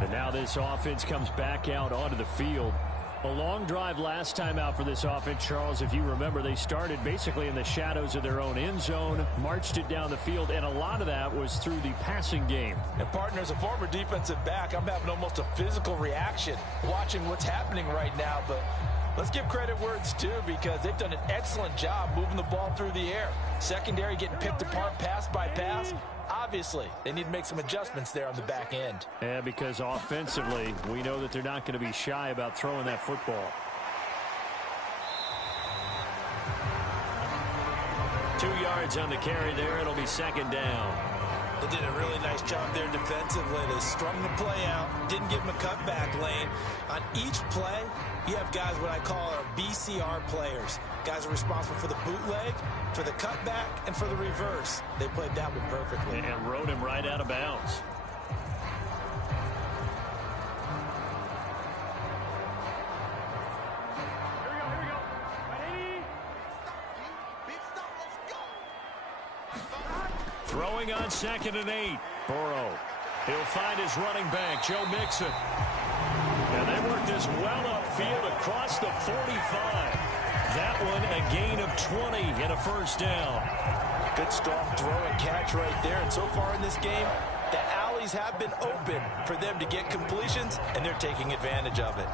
And now this offense comes back out onto the field. A long drive last time out for this offense, Charles. If you remember, they started basically in the shadows of their own end zone, marched it down the field, and a lot of that was through the passing game. And, partner, as a former defensive back, I'm having almost a physical reaction watching what's happening right now. But let's give credit where it's due because they've done an excellent job moving the ball through the air. Secondary getting picked apart pass by pass. Obviously, they need to make some adjustments there on the back end. Yeah, because offensively, we know that they're not going to be shy about throwing that football. 2 yards on the carry there. It'll be 2nd down. They did a really nice job there defensively. They strung the play out, didn't give them a cutback lane. On each play, you have guys what I call our BCR players. Guys are responsible for the bootleg, for the cutback, and for the reverse. They played that one perfectly. And rode him right out of bounds. Throwing on 2nd and 8. Burrow. He'll find his running back, Joe Mixon. And they work this well upfield across the 45. That one a gain of 20 and a first down. Good strong throw and catch right there. And so far in this game, the alleys have been open for them to get completions, and they're taking advantage of it.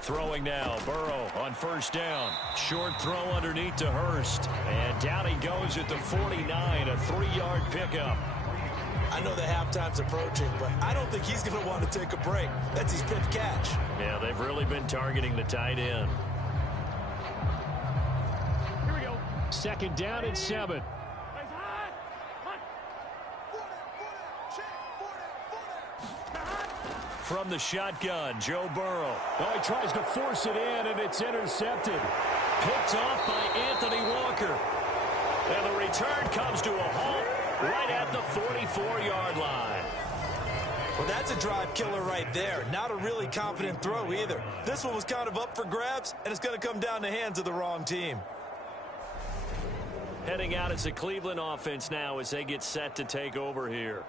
Throwing now, Burrow on first down. Short throw underneath to Hurst. And down he goes at the 49, a 3-yard pickup. I know the halftime's approaching, but I don't think he's going to want to take a break. That's his 5th catch. Yeah, they've really been targeting the tight end. Here we go. Second down and 7. From the shotgun, Joe Burrow. Oh, he tries to force it in, and it's intercepted. Picked off by Anthony Walker. And the return comes to a halt right at the 44-yard line. Well, that's a drive killer right there. Not a really confident throw either. This one was kind of up for grabs, and it's going to come down the hands of the wrong team. Heading out as the Cleveland offense now as they get set to take over here.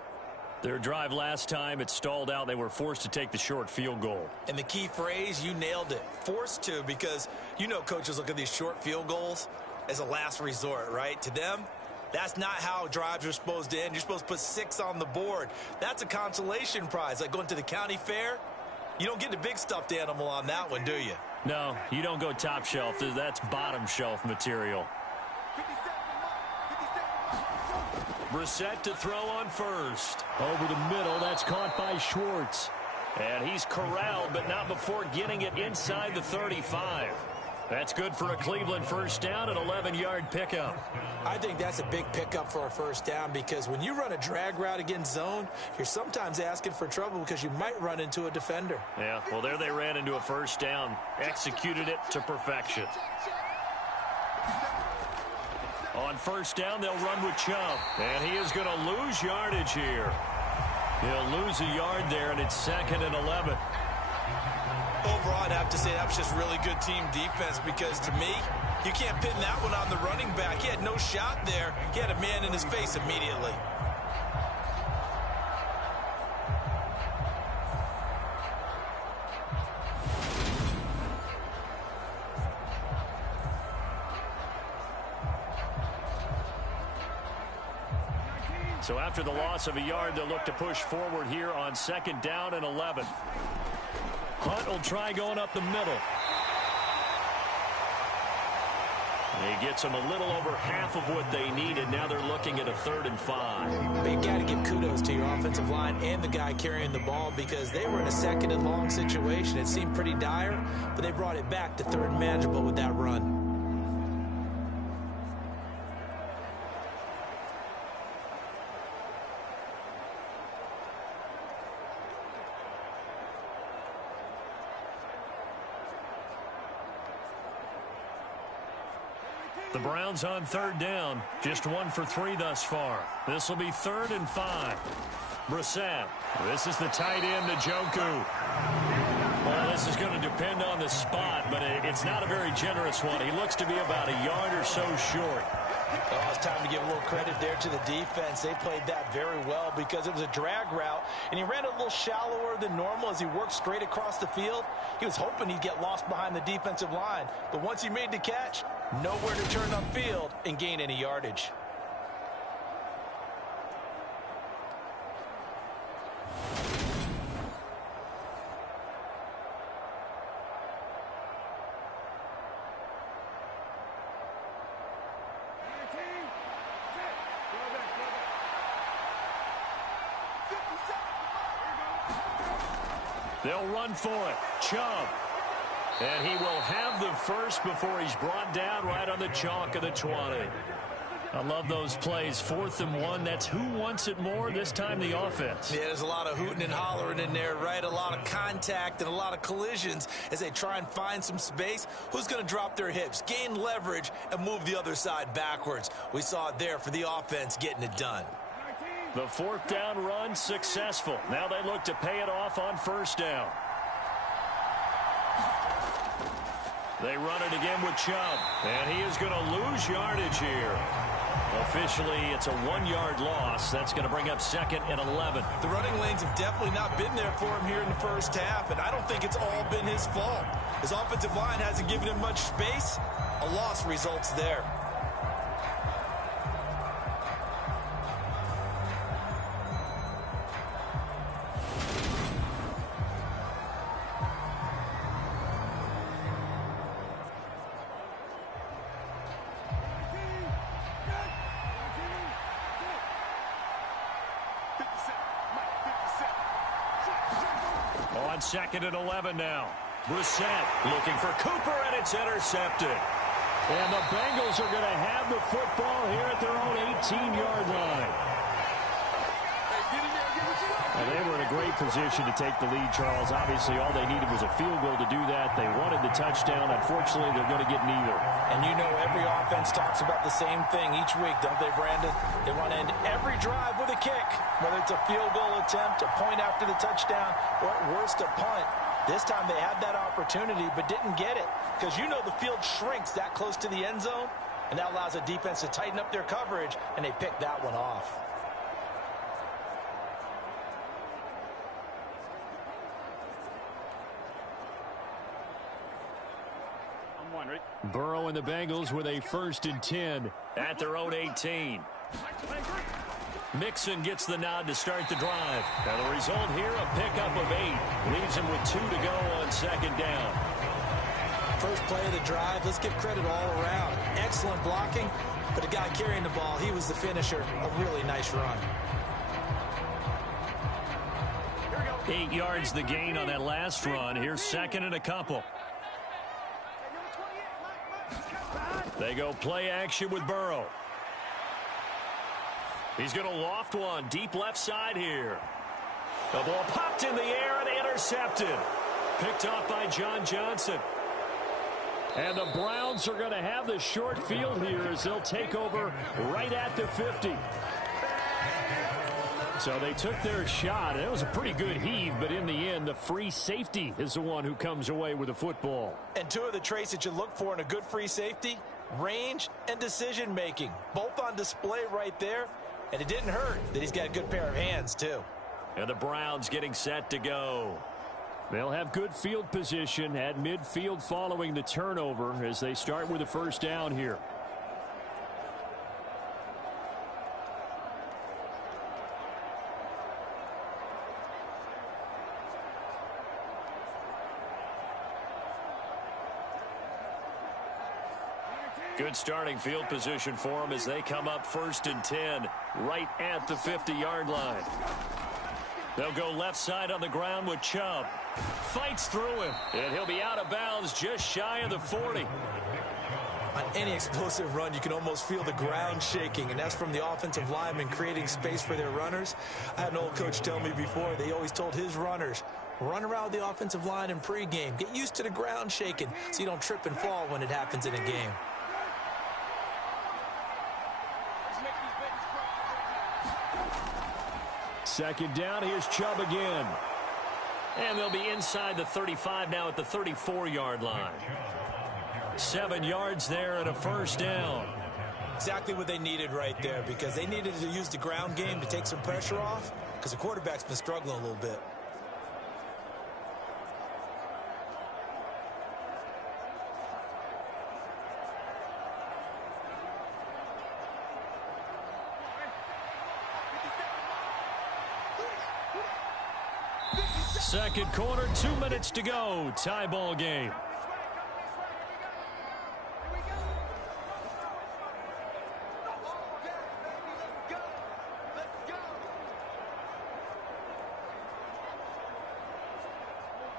Their drive last time, it stalled out. They were forced to take the short field goal. And the key phrase, you nailed it. Forced to, because you know coaches look at these short field goals as a last resort, right? To them, that's not how drives are supposed to end. You're supposed to put 6 on the board. That's a consolation prize, like going to the county fair. You don't get the big stuffed animal on that one, do you? No, you don't go top shelf. That's bottom shelf material. Brissett to throw on first. Over the middle, that's caught by Schwartz. And he's corralled, but not before getting it inside the 35. That's good for a Cleveland first down, an 11-yard pickup. I think that's a big pickup for a first down because when you run a drag route against zone, you're sometimes asking for trouble because you might run into a defender. Yeah, well, there they ran into a first down. Executed it to perfection. On first down, they'll run with Chubb. And he is going to lose yardage here. He'll lose a yard there, and it's 2nd and 11. Overall, I'd have to say that was just really good team defense because, to me, you can't pin that one on the running back. He had no shot there. He had a man in his face immediately. So after the loss of a yard, they'll look to push forward here on 2nd down and 11. Hunt will try going up the middle. He gets them a little over half of what they needed. Now they're looking at a 3rd and 5. But you got to give kudos to your offensive line and the guy carrying the ball because they were in a 2nd and long situation. It seemed pretty dire, but they brought it back to 3rd and manageable with that run. The Browns on 3rd down. Just 1 for 3 thus far. This will be 3rd and 5. Brissett. This is the tight end, Njoku. Well, this is going to depend on the spot, but it's not a very generous one. He looks to be about a yard or so short. Oh, it's time to give a little credit there to the defense. They played that very well because it was a drag route, and he ran a little shallower than normal as he worked straight across the field. He was hoping he'd get lost behind the defensive line, but once he made the catch, nowhere to turn upfield and gain any yardage. They'll run for it. Chubb. And he will have the first before he's brought down right on the chalk of the 20. I love those plays. 4th and 1. That's who wants it more, this time the offense. Yeah, there's a lot of hooting and hollering in there, right? A lot of contact and a lot of collisions as they try and find some space. Who's going to drop their hips, gain leverage, and move the other side backwards? We saw it there for the offense getting it done. The 4th down run successful. Now they look to pay it off on 1st down. They run it again with Chubb. And he is going to lose yardage here. Officially, it's a 1-yard loss. That's going to bring up 2nd and 11. The running lanes have definitely not been there for him here in the first half, and I don't think it's all been his fault. His offensive line hasn't given him much space. A loss results there. On 2nd and 11 now. Brissett looking for Cooper, and it's intercepted. And the Bengals are going to have the football here at their own 18-yard line. And they were in a great position to take the lead, Charles. Obviously, all they needed was a field goal to do that. They wanted the touchdown. Unfortunately, they're going to get neither. And you know every offense talks about the same thing each week, don't they, Brandon? They want to end every drive with a kick, whether it's a field goal attempt, a point after the touchdown, or at worst, a punt. This time they had that opportunity but didn't get it because you know the field shrinks that close to the end zone, and that allows the defense to tighten up their coverage, and they picked that one off. Burrow and the Bengals with a 1st and 10 at their own 18. Mixon gets the nod to start the drive. And the result here, a pickup of 8. Leaves him with 2 to go on 2nd down. First play of the drive, let's give credit all around. Excellent blocking, but the guy carrying the ball, he was the finisher. A really nice run. 8 yards the gain on that last run. Here's 2nd and a couple. They go play action with Burrow. He's going to loft one deep left side here. The ball popped in the air and intercepted. Picked off by John Johnson. And the Browns are going to have the short field here as they'll take over right at the 50. So they took their shot. It was a pretty good heave, but in the end, the free safety is the one who comes away with the football. And 2 of the traits that you look for in a good free safety, range and decision-making. Both on display right there. And it didn't hurt that he's got a good pair of hands, too. And the Browns getting set to go. They'll have good field position at midfield following the turnover as they start with a 1st down here. Good starting field position for them as they come up 1st and 10 right at the 50-yard line. They'll go left side on the ground with Chubb. Fights through him, and he'll be out of bounds just shy of the 40. On any explosive run, you can almost feel the ground shaking, and that's from the offensive linemen creating space for their runners. I had an old coach tell me before, they always told his runners, run around the offensive line in pregame. Get used to the ground shaking so you don't trip and fall when it happens in a game. Second down, here's Chubb again. And they'll be inside the 35 now at the 34-yard line. 7 yards there and a 1st down. Exactly what they needed right there because they needed to use the ground game to take some pressure off because the quarterback's been struggling a little bit. Second quarter, 2 minutes to go. Tie ball game.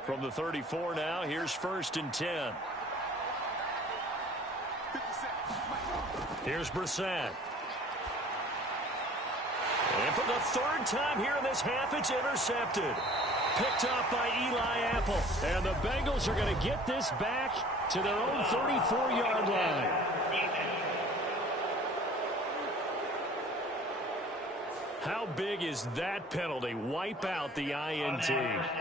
From the 34 now, here's 1st and 10. Here's Brissett. And for the 3rd time here in this half, it's intercepted. Picked off by Eli Apple. And the Bengals are going to get this back to their own 34-yard line. How big is that penalty? Wipe out the INT.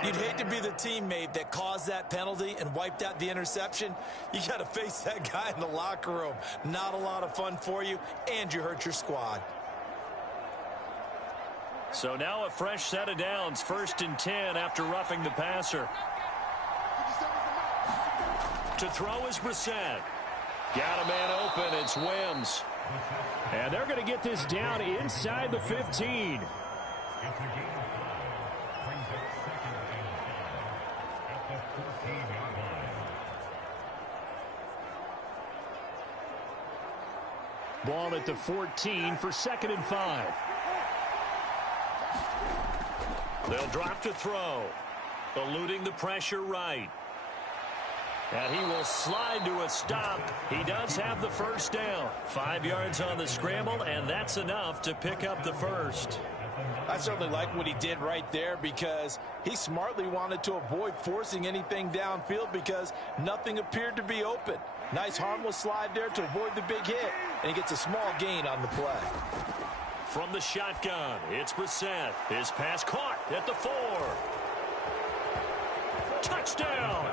You'd hate to be the teammate that caused that penalty and wiped out the interception. You got to face that guy in the locker room. Not a lot of fun for you, and you hurt your squad. So now a fresh set of downs. 1st and 10 after roughing the passer. To throw is Brissett. Got a man open. It's Wims. And they're going to get this down inside the 15. Ball at the 14 for 2nd and 5. They'll drop to throw. Eluding the pressure right. And he will slide to a stop. He does have the first down. 5 yards on the scramble, and that's enough to pick up the first. I certainly like what he did right there because he smartly wanted to avoid forcing anything downfield because nothing appeared to be open. Nice harmless slide there to avoid the big hit, and he gets a small gain on the play. From the shotgun, it's Brissett. His pass caught at the 4. Touchdown!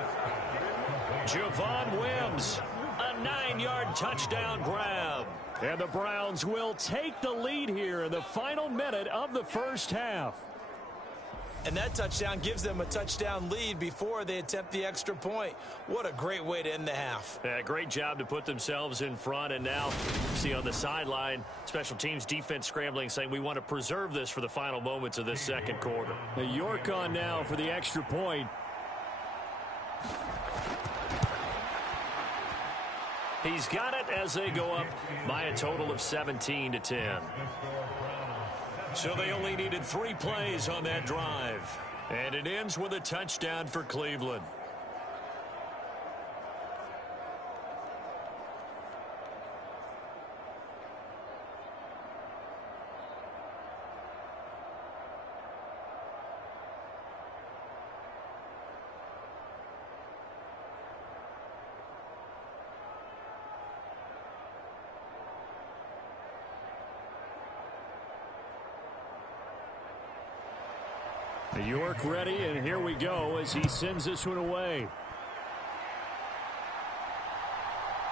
Javon Wims, a 9-yard touchdown grab. And the Browns will take the lead here in the final minute of the first half. And that touchdown gives them a touchdown lead before they attempt the extra point. What a great way to end the half. Yeah, great job to put themselves in front. And now, see on the sideline, special teams defense scrambling, saying we want to preserve this for the final moments of this second quarter. York on now for the extra point. He's got it as they go up by a total of 17-10. So they only needed 3 plays on that drive. And it ends with a touchdown for Cleveland. York ready, and here we go as he sends this one away.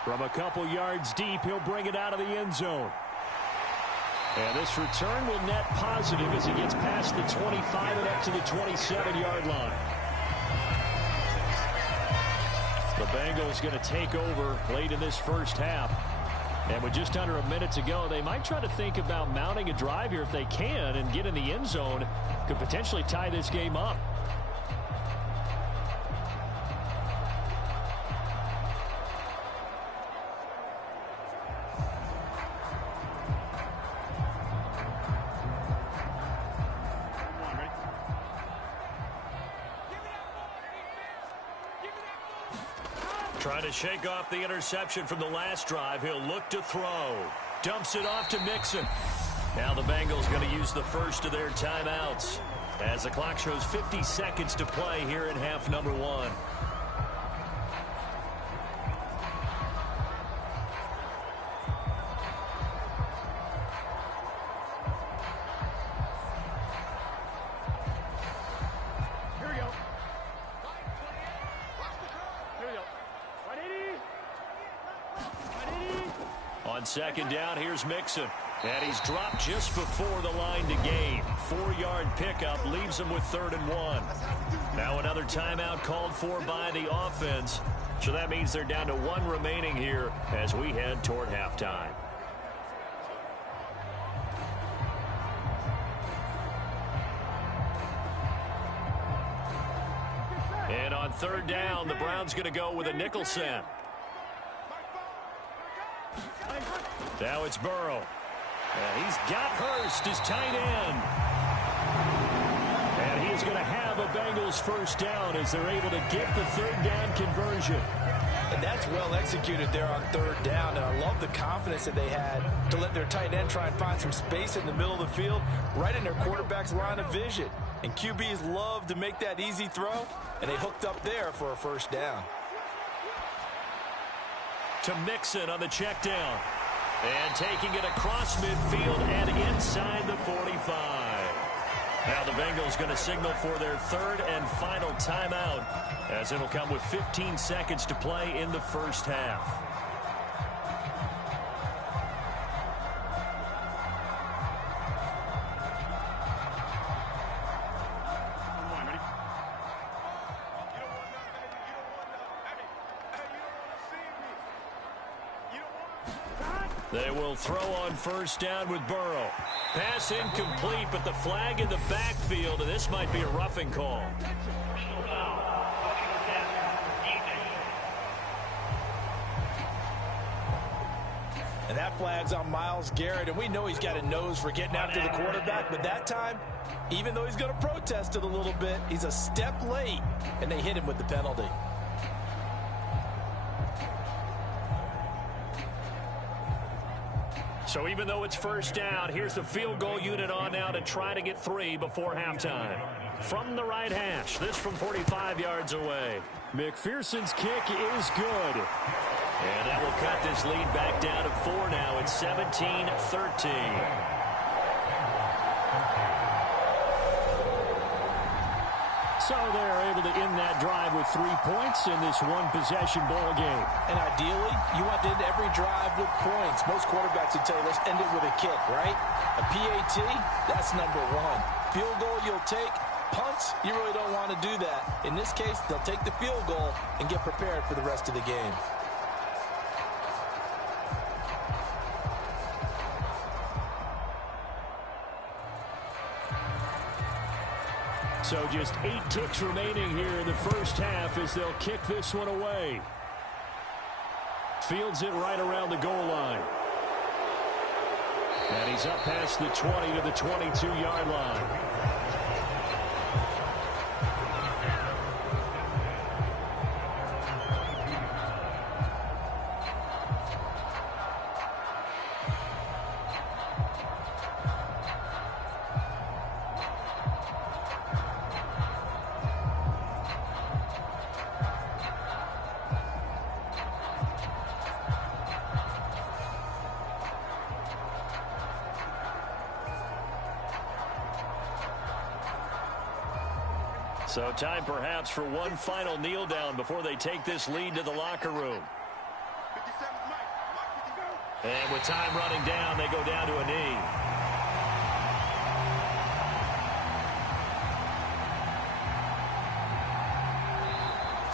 From a couple yards deep, he'll bring it out of the end zone. And this return will net positive as he gets past the 25 and up to the 27-yard line. The Bengals going to take over late in this first half. And with just under a minute to go, they might try to think about mounting a drive here if they can and get in the end zone. Could potentially tie this game up. Trying to shake off the interception from the last drive. He'll look to throw. Dumps it off to Mixon. Now the Bengals going to use the first of their timeouts as the clock shows 50 seconds to play here in half number 1. Here we go. Here we go. 180. 180. On second down, here's Mixon. And he's dropped just before the line to gain. 4-yard pickup leaves him with 3rd and 1. Now another timeout called for by the offense. So that means they're down to 1 remaining here as we head toward halftime. And on 3rd down, the Browns going to go with a nickel set. Now it's Burrow. And he's got Hurst as tight end. And he is going to have a Bengals first down as they're able to get the 3rd down conversion. And that's well executed there on 3rd down. And I love the confidence that they had to let their tight end try and find some space in the middle of the field, right in their quarterback's line of vision. And QBs love to make that easy throw, and they hooked up there for a first down. To Mixon on the check down. And taking it across midfield and inside the 45. Now the Bengals going to signal for their third and final timeout, as it'll come with 15 seconds to play in the first half. They will throw on first down with Burrow. Pass incomplete, but the flag in the backfield, and this might be a roughing call. And that flag's on Myles Garrett, and we know he's got a nose for getting after the quarterback, but that time, even though he's going to protest it a little bit, he's a step late, and they hit him with the penalty. So even though it's first down, here's the field goal unit on now to try to get 3 before halftime. From the right hash, this from 45 yards away. McPherson's kick is good. And that will cut this lead back down to 4 now. It's 17-13. So they're able to end that drive with 3 points in this one-possession ball game. And ideally, you want to end every drive with points. Most quarterbacks would tell you, let's end it with a kick, right? A PAT, that's number 1. Field goal you'll take. Punts, you really don't want to do that. In this case, they'll take the field goal and get prepared for the rest of the game. So just 8 ticks remaining here in the first half as they'll kick this one away. Fields it right around the goal line. And he's up past the 20 to the 22-yard line. So time perhaps for one final kneel down before they take this lead to the locker room. And with time running down, they go down to a knee.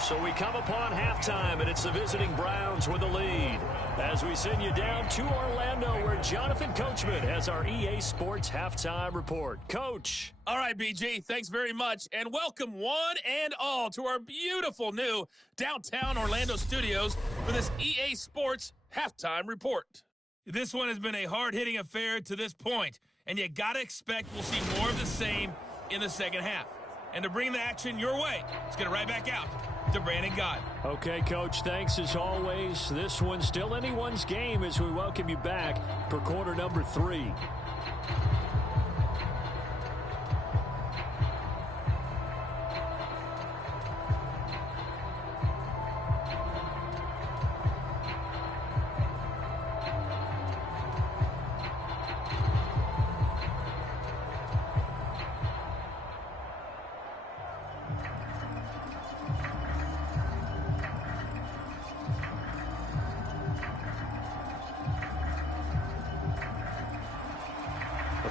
So we come upon halftime, and it's the visiting Browns with the lead. As we send you down to Orlando, where Jonathan Coachman has our EA Sports Halftime Report. Coach. All right, BG, thanks very much, and welcome one and all to our beautiful new downtown Orlando studios for this EA Sports Halftime Report. This one has been a hard-hitting affair to this point, and you got to expect we'll see more of the same in the second half. And to bring the action your way, let's get it right back out to Brandon Gott. Okay, Coach, thanks as always. This one's still anyone's game as we welcome you back for quarter number 3.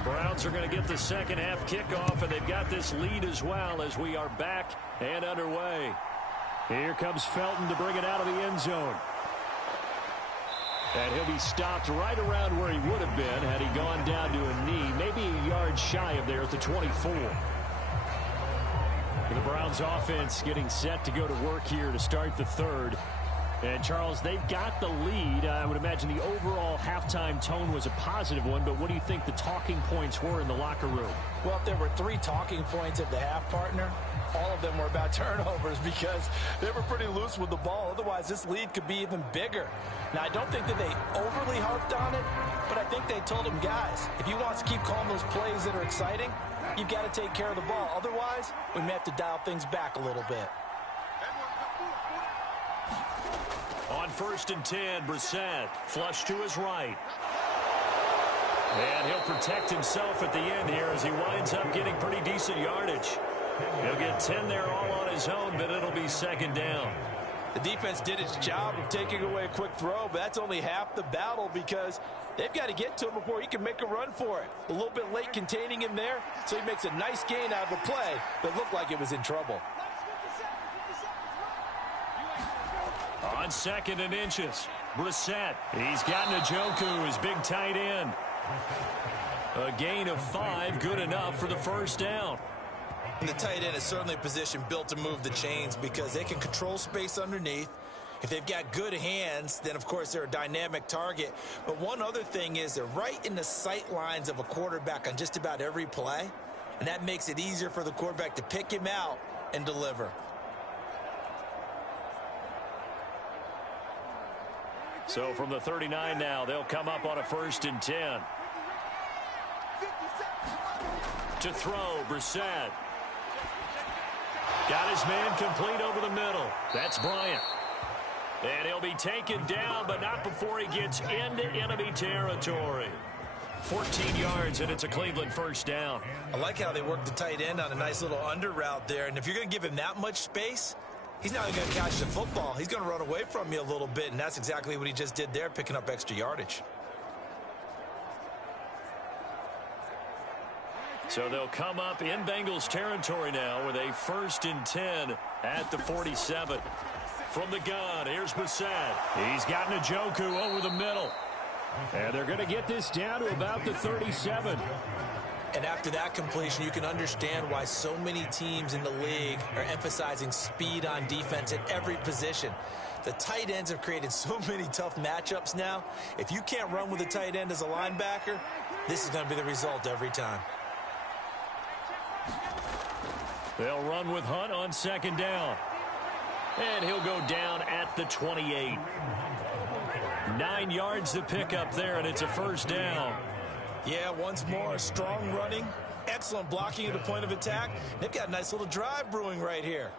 Browns are going to get the second half kickoff, and they've got this lead as well as we are back and underway. Here comes Felton to bring it out of the end zone. And he'll be stopped right around where he would have been had he gone down to a knee, maybe a yard shy of there at the 24. And the Browns offense getting set to go to work here to start the third. And, Charles, they've got the lead. I would imagine the overall halftime tone was a positive one, but what do you think the talking points were in the locker room? Well, if there were 3 talking points at the half, partner, all of them were about turnovers because they were pretty loose with the ball. Otherwise, this lead could be even bigger. Now, I don't think that they overly harped on it, but I think they told them, guys, if you want to keep calling those plays that are exciting, you've got to take care of the ball. Otherwise, we may have to dial things back a little bit. On first and 10. Brissett flush to his right. And he'll protect himself at the end here as he winds up getting pretty decent yardage. He'll get 10 there all on his own, but it'll be second down. The defense did its job of taking away a quick throw, but that's only half the battle because they've got to get to him before he can make a run for it. A little bit late containing him there, so he makes a nice gain out of a play that looked like it was in trouble. On 2nd and inches, Brissett. He's got Njoku, his big tight end. A gain of 5, good enough for the first down. And the tight end is certainly a position built to move the chains because they can control space underneath. If they've got good hands, then, of course, they're a dynamic target. But one other thing is they're right in the sight lines of a quarterback on just about every play, and that makes it easier for the quarterback to pick him out and deliver. So from the 39 now, they'll come up on a 1st and 10. To throw, Brissett. Got his man complete over the middle. That's Bryant. And he'll be taken down, but not before he gets into enemy territory. 14 yards, and it's a Cleveland first down. I like how they work the tight end on a nice little under route there. And if you're going to give him that much space, he's not going to catch the football. He's going to run away from you a little bit, and that's exactly what he just did there, picking up extra yardage. So they'll come up in Bengals territory now with a 1st and 10 at the 47. From the gun, here's Brissett. He's got Njoku over the middle. And they're going to get this down to about the 37. And after that completion, you can understand why so many teams in the league are emphasizing speed on defense at every position. The tight ends have created so many tough matchups now. If you can't run with a tight end as a linebacker, this is going to be the result every time. They'll run with Hunt on 2nd down. And he'll go down at the 28. 9 yards to pick up there, and it's a first down. Yeah, once more, strong running, excellent blocking at the point of attack. They've got a nice little drive brewing right here.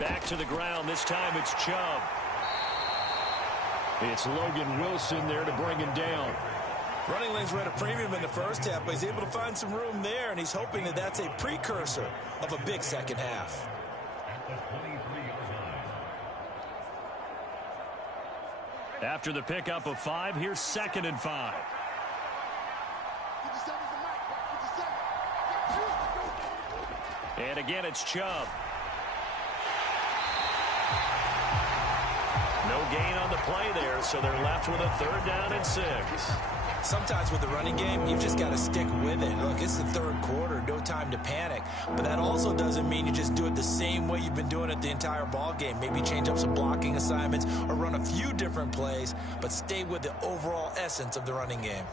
Back to the ground. This time it's Chubb. It's Logan Wilson there to bring him down. Running lanes were at a premium in the first half, but he's able to find some room there, and he's hoping that that's a precursor of a big second half. After the pickup of 5, here's 2nd and 5. And again, it's Chubb. No gain on the play there, so they're left with a 3rd down and 6. Sometimes with the running game, you've just got to stick with it. Look, it's the 3rd quarter, no time to panic. But that also doesn't mean you just do it the same way you've been doing it the entire ball game. Maybe change up some blocking assignments or run a few different plays, but stay with the overall essence of the running game.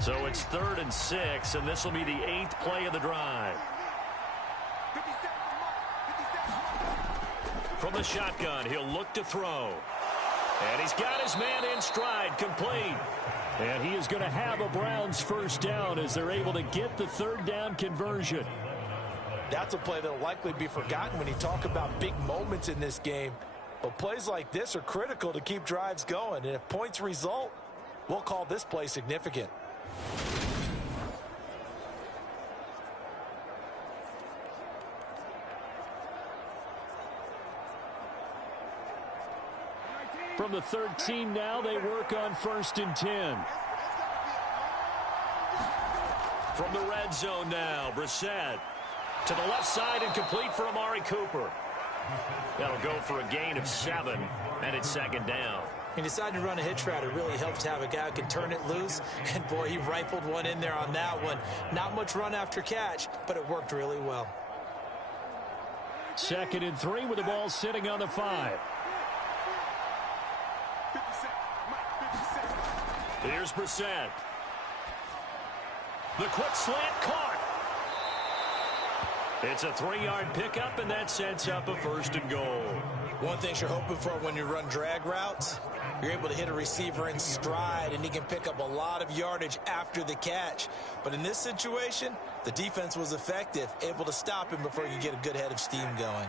So it's 3rd and 6, and this will be the 8th play of the drive. From the shotgun, he'll look to throw. And he's got his man in stride, complete. And he is going to have a Browns first down as they're able to get the 3rd down conversion. That's a play that will likely be forgotten when you talk about big moments in this game. But plays like this are critical to keep drives going. And if points result, we'll call this play significant. From the 13 now, they work on 1st and 10. From the red zone now, Brissett to the left side and complete for Amari Cooper. That'll go for a gain of 7, and it's 2nd down. He decided to run a hitch route. It really helps to have a guy who can turn it loose. And, boy, he rifled one in there on that one. Not much run after catch, but it worked really well. 2nd and 3 with the ball sitting on the 5. Here's Brissett. The quick slant caught. It's a 3-yard pickup, and that sets up a 1st and goal. One thing you're hoping for when you run drag routes, you're able to hit a receiver in stride, and he can pick up a lot of yardage after the catch. But in this situation, the defense was effective, able to stop him before he could get a good head of steam going.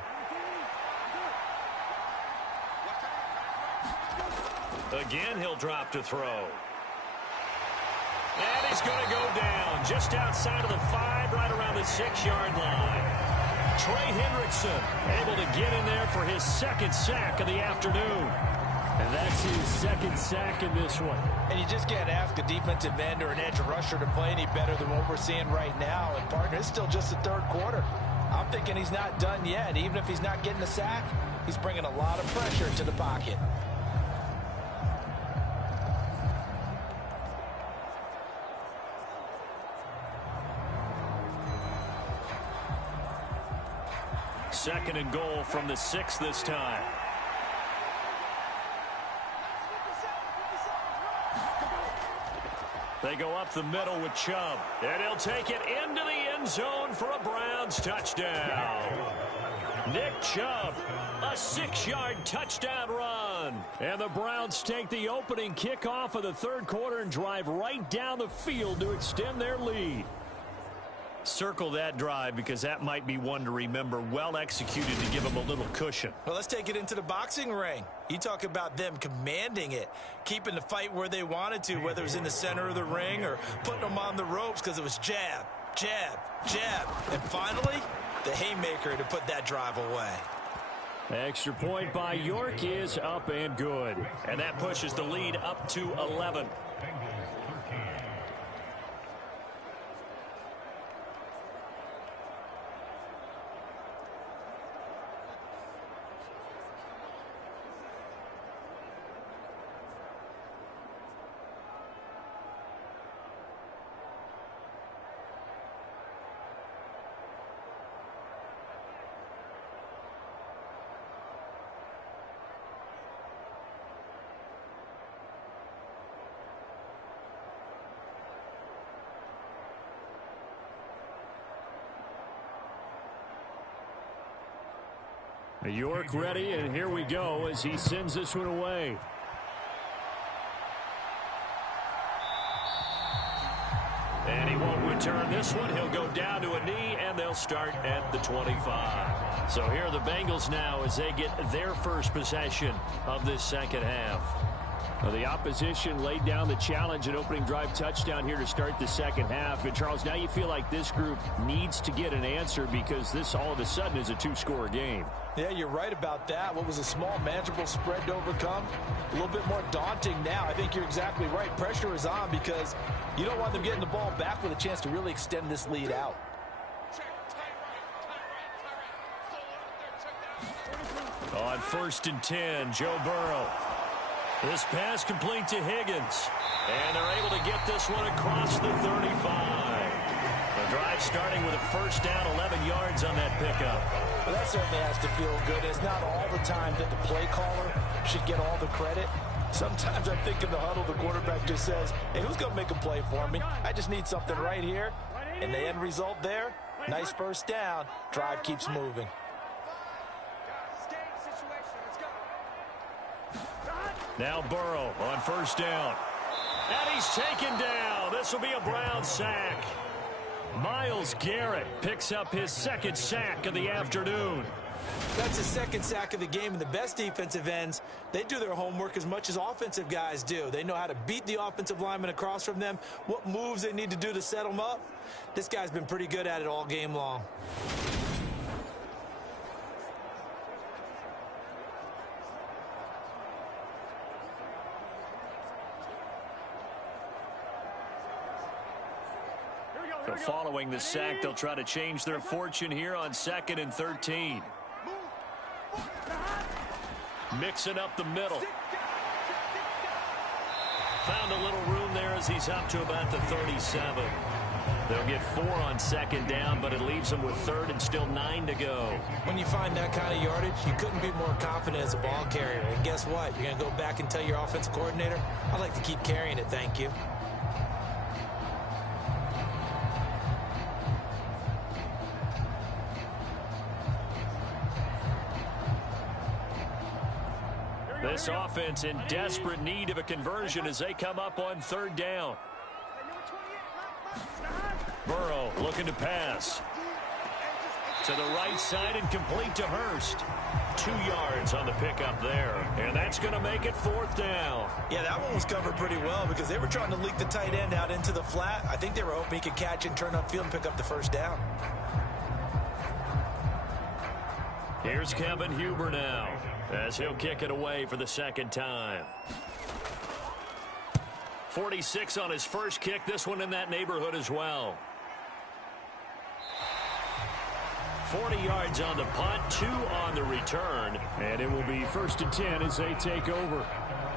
Again, he'll drop to throw. And he's going to go down just outside of the 5, right around the 6-yard line. Trey Hendrickson able to get in there for his 2nd sack of the afternoon. And that's his 2nd sack in this one. And you just can't ask a defensive end or an edge rusher to play any better than what we're seeing right now. And, partner, it's still just the 3rd quarter. I'm thinking he's not done yet. Even if he's not getting a sack, he's bringing a lot of pressure into the pocket. Second and goal from the 6 this time. They go up the middle with Chubb. And he'll take it into the end zone for a Browns touchdown. Nick Chubb, a 6-yard touchdown run. And the Browns take the opening kickoff of the 3rd quarter and drive right down the field to extend their lead. Circle that drive because that might be one to remember. Well executed to give them a little cushion. Well, let's take it into the boxing ring. You talk about them commanding it, keeping the fight where they wanted to, whether it was in the center of the ring or putting them on the ropes because it was jab, jab, jab. And finally, the haymaker to put that drive away. Extra point by York is up and good. And that pushes the lead up to 11. York ready, and here we go as he sends this one away. And he won't return this one. He'll go down to a knee, and they'll start at the 25. So here are the Bengals now as they get their first possession of this 2nd half. Well, the opposition laid down the challenge and opening drive touchdown here to start the 2nd half. And, Charles, now you feel like this group needs to get an answer because this all of a sudden is a 2-score game. Yeah, you're right about that. What was a small, manageable spread to overcome, a little bit more daunting now. I think you're exactly right. Pressure is on because you don't want them getting the ball back with a chance to really extend this lead out. On 1st and 10, Joe Burrow. This pass complete to Higgins. And they're able to get this one across the 35. The drive starting with a 1st down, 11 yards on that pickup. Well, that certainly has to feel good. It's not all the time that the play caller should get all the credit. Sometimes I think in the huddle, the quarterback just says, hey, who's going to make a play for me? I just need something right here. And the end result there, nice 1st down. Drive keeps moving. Now Burrow on 1st down. And he's taken down. This will be a Brown sack. Myles Garrett picks up his 2nd sack of the afternoon. That's his 2nd sack of the game, and the best defensive ends, they do their homework as much as offensive guys do. They know how to beat the offensive lineman across from them, what moves they need to do to set them up. This guy's been pretty good at it all game long. So following the sack, they'll try to change their fortune here on 2nd and 13. Mixing up the middle. Found a little room there as he's up to about the 37. They'll get 4 on second down, but it leaves them with third and still 9 to go. When you find that kind of yardage, you couldn't be more confident as a ball carrier. And guess what? You're going to go back and tell your offensive coordinator, I'd like to keep carrying it, thank you. This offense in desperate need of a conversion as they come up on third down. Burrow looking to pass. To the right side and complete to Hurst. 2 yards on the pickup there. And that's going to make it fourth down. Yeah, that one was covered pretty well because they were trying to leak the tight end out into the flat. I think they were hoping he could catch and turn upfield and pick up the first down. Here's Kevin Huber now as he'll kick it away for the second time. 46 on his first kick. This one in that neighborhood as well. 40 yards on the punt, 2 on the return. And it will be 1st and 10 as they take over.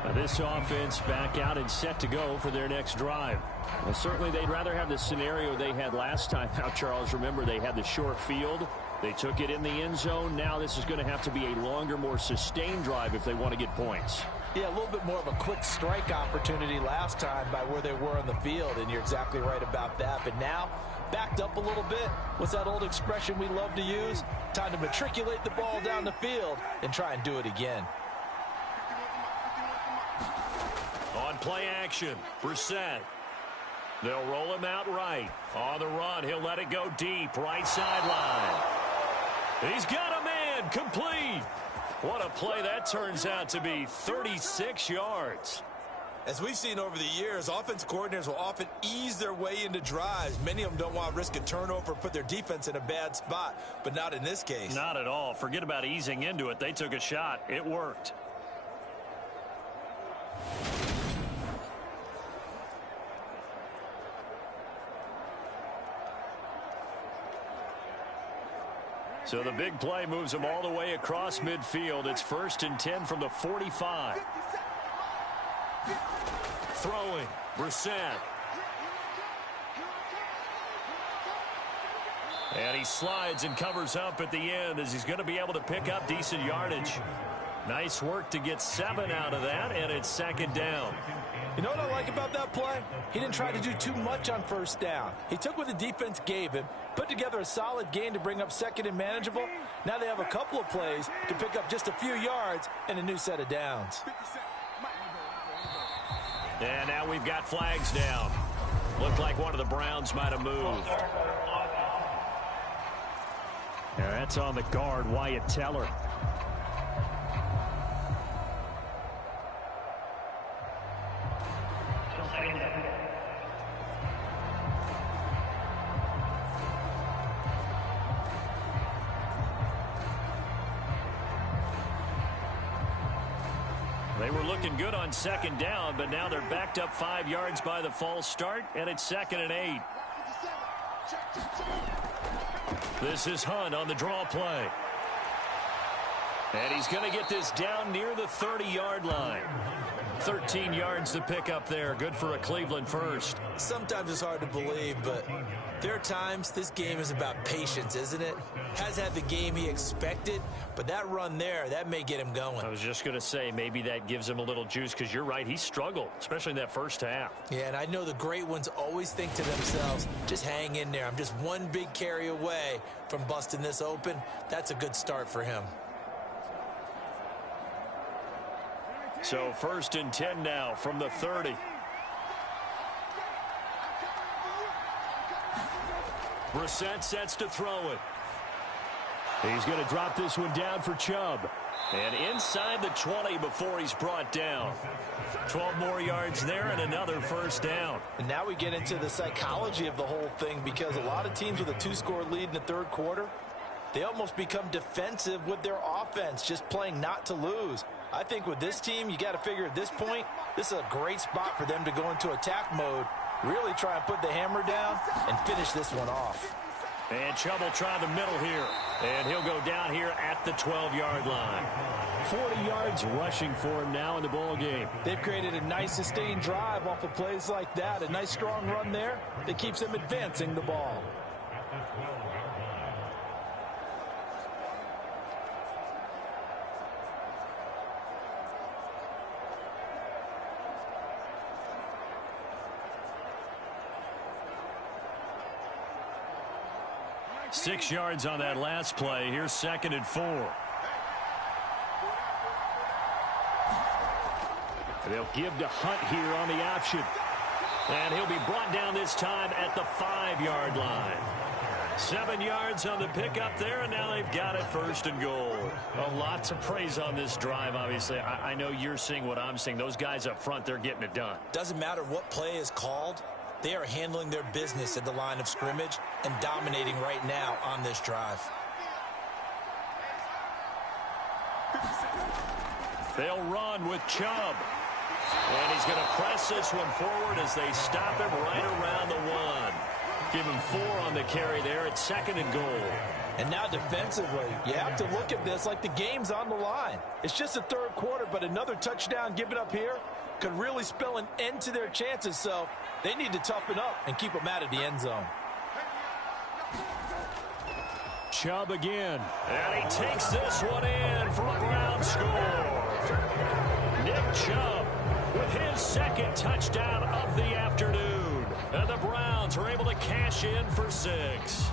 Now this offense back out and set to go for their next drive. Well, certainly they'd rather have the scenario they had last time. Now, Charles, remember they had the short field. They took it in the end zone. Now this is going to have to be a longer, more sustained drive if they want to get points. Yeah, a little bit more of a quick strike opportunity last time by where they were on the field, and you're exactly right about that. But now, backed up a little bit. What's that old expression we love to use? Time to matriculate the ball down the field and try and do it again. On play action, Brissett. They'll roll him out right. On the run, he'll let it go deep, right sideline. He's got a man, complete. What a play that turns out to be, 36 yards. As we've seen over the years, offense coordinators will often ease their way into drives. Many of them don't want to risk a turnover or put their defense in a bad spot, but not in this case. Not at all. Forget about easing into it. They took a shot. It worked. So the big play moves them all the way across midfield. It's 1st and 10 from the 45. Throwing, Brissett. And he slides and covers up at the end as he's going to be able to pick up decent yardage. Nice work to get 7 out of that, and it's 2nd down. You know what I like about that play? He didn't try to do too much on 1st down. He took what the defense gave him, put together a solid gain to bring up 2nd and manageable. Now they have a couple of plays to pick up just a few yards and a new set of downs. And now we've got flags down. Looked like one of the Browns might have moved. Yeah, that's on the guard, Wyatt Teller. They were looking good on 2nd down, but now they're backed up 5 yards by the false start, and it's 2nd and 8. This is Hunt on the draw play. And he's going to get this down near the 30-yard line. 13 yards to pick up there. Good for a Cleveland first. Sometimes it's hard to believe, but there are times this game is about patience, isn't it? Has had the game he expected, but that run there, that may get him going. I was just going to say, maybe that gives him a little juice because you're right, he struggled, especially in that first half. Yeah, and I know the great ones always think to themselves, just hang in there. I'm just one big carry away from busting this open. That's a good start for him. So 1st and 10 now from the 30. Brissett sets to throw it. He's going to drop this one down for Chubb. And inside the 20 before he's brought down. 12 more yards there and another 1st down. And now we get into the psychology of the whole thing because a lot of teams with a 2-score lead in the 3rd quarter, they almost become defensive with their offense, just playing not to lose. I think with this team, you got to figure at this point, this is a great spot for them to go into attack mode, really try and put the hammer down and finish this one off. And Chubb will try the middle here. And he'll go down here at the 12-yard line. 40 yards rushing for him now in the ball game. They've created a nice sustained drive off of plays like that. A nice strong run there that keeps them advancing the ball. Six yards on that last play. Here's 2nd and 4. They'll give to Hunt here on the option. And he'll be brought down this time at the 5-yard line. 7 yards on the pickup there, and now they've got it 1st and goal. A lot to praise on this drive, obviously. I know you're seeing what I'm seeing. Those guys up front, they're getting it done. Doesn't matter what play is called. They are handling their business at the line of scrimmage and dominating right now on this drive. They'll run with Chubb. And he's going to press this one forward as they stop him right around the 1. Give him 4 on the carry there at 2nd and goal. And now defensively, you have to look at this like the game's on the line. It's just the 3rd quarter, but another touchdown given up here could really spell an end to their chances. So they need to toughen up and keep them out of the end zone. Chubb again. And he takes this one in for a Brown score. Nick Chubb with his 2nd touchdown of the afternoon. And the Browns are able to cash in for 6.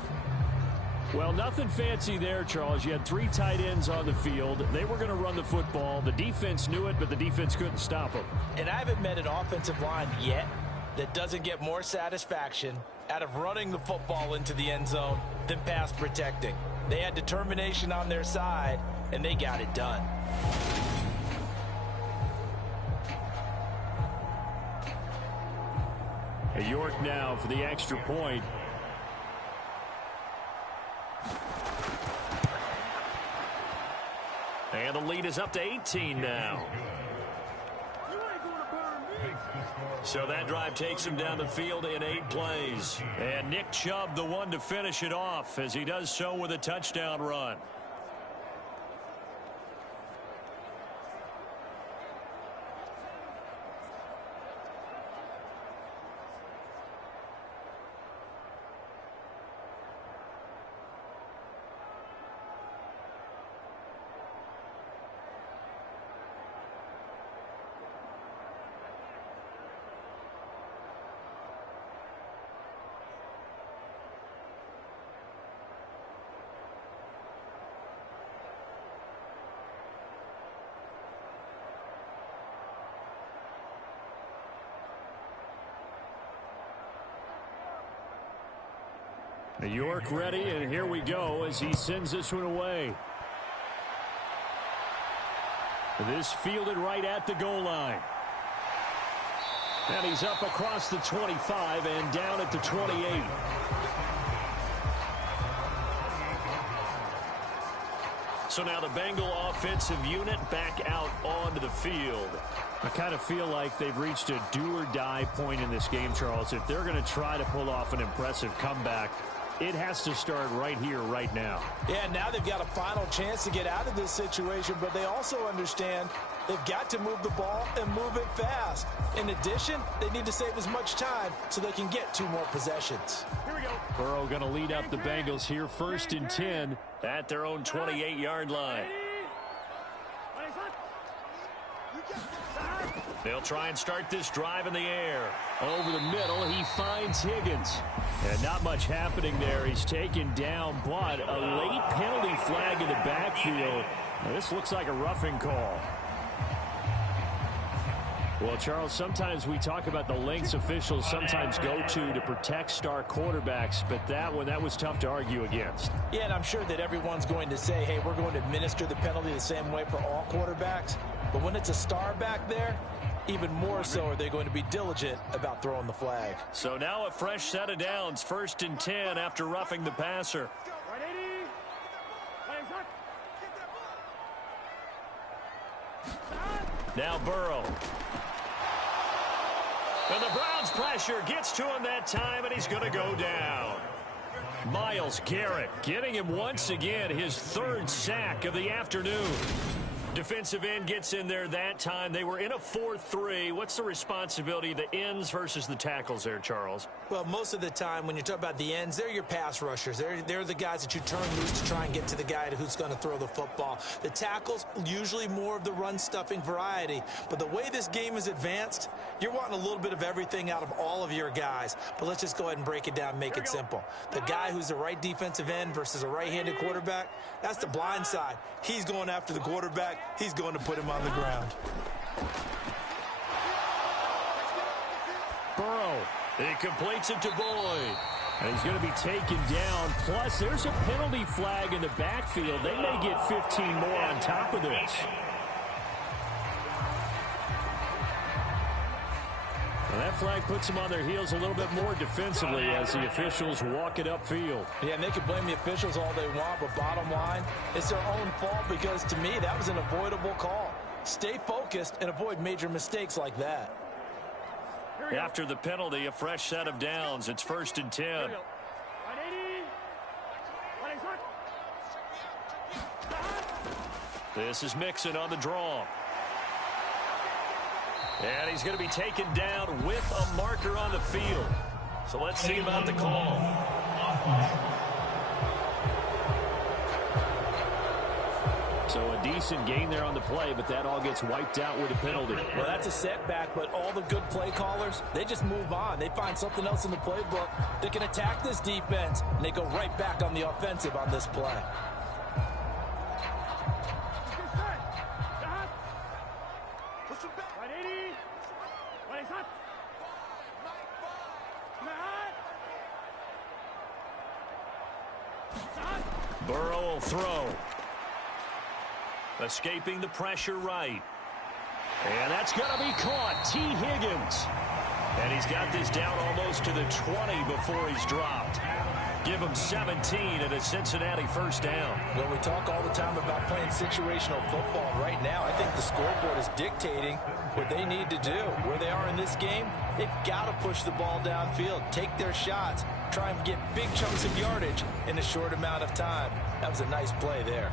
Well, nothing fancy there, Charles. You had 3 tight ends on the field. They were going to run the football. The defense knew it, but the defense couldn't stop them. And I haven't met an offensive line yet that doesn't get more satisfaction out of running the football into the end zone than pass protecting. They had determination on their side, and they got it done. York now for the extra point. And the lead is up to 18 now. So that drive takes him down the field in 8 plays. And Nick Chubb, the one to finish it off, as he does so with a touchdown run. York ready, and here we go as he sends this one away. This fielded right at the goal line. And he's up across the 25 and down at the 28. So now the Bengal offensive unit back out onto the field. I kind of feel like they've reached a do-or-die point in this game, Charles. If they're going to try to pull off an impressive comeback, it has to start right here, right now. Yeah, now they've got a final chance to get out of this situation, but they also understand they've got to move the ball and move it fast. In addition, they need to save as much time so they can get 2 more possessions. Here we go. Burrow going to lead up the Bengals here, 1st and 10 at their own 28-yard line. They'll try and start this drive in the air. Over the middle, he finds Higgins. And not much happening there. He's taken down, but a late penalty flag in the backfield. Now, this looks like a roughing call. Well, Charles, sometimes we talk about the lengths officials sometimes go to protect star quarterbacks, but that was tough to argue against. Yeah, and I'm sure that everyone's going to say, hey, we're going to administer the penalty the same way for all quarterbacks. But when it's a star back there, even more so are they going to be diligent about throwing the flag. So now a fresh set of downs, 1st and 10 after roughing the passer. Now Burrow. And the Browns pressure gets to him that time, and he's going to go down. Myles Garrett getting him once again his third sack of the afternoon. Defensive end gets in there that time. They were in a 4-3. What's the responsibility of the ends versus the tackles there, Charles? Well, most of the time when you talk about the ends, they're your pass rushers. They're the guys that you turn loose to try and get to the guy who's going to throw the football. The tackles, usually more of the run-stuffing variety. But the way this game is advanced, you're wanting a little bit of everything out of all of your guys. But let's just go ahead and break it down and make it simple. The guy who's the right defensive end versus a right-handed quarterback, that's the blind side. He's going after the quarterback. He's going to put him on the ground. Burrow, he completes it to Boyd. And he's going to be taken down. Plus, there's a penalty flag in the backfield. They may get 15 more on top of this. Well, that flag puts them on their heels a little bit more defensively as the officials walk it upfield. Yeah, and they can blame the officials all they want, but bottom line, it's their own fault because, to me, that was an avoidable call. Stay focused and avoid major mistakes like that. After the penalty, a fresh set of downs. It's 1st and 10. This is Mixon on the draw. And he's going to be taken down with a marker on the field. So let's see about the call. So a decent gain there on the play, but that all gets wiped out with a penalty. Well, that's a setback, but all the good play callers, they just move on. They find something else in the playbook. They can attack this defense, and they go right back on the offensive on this play. Burrow will throw. Escaping the pressure right. And that's going to be caught. T. Higgins. And he's got this down almost to the 20 before he's dropped. Give him 17 and a Cincinnati first down. Well, we talk all the time about playing situational football. Right now, I think the scoreboard is dictating what they need to do. Where they are in this game, they've got to push the ball downfield, take their shots, try and get big chunks of yardage in a short amount of time. That was a nice play there.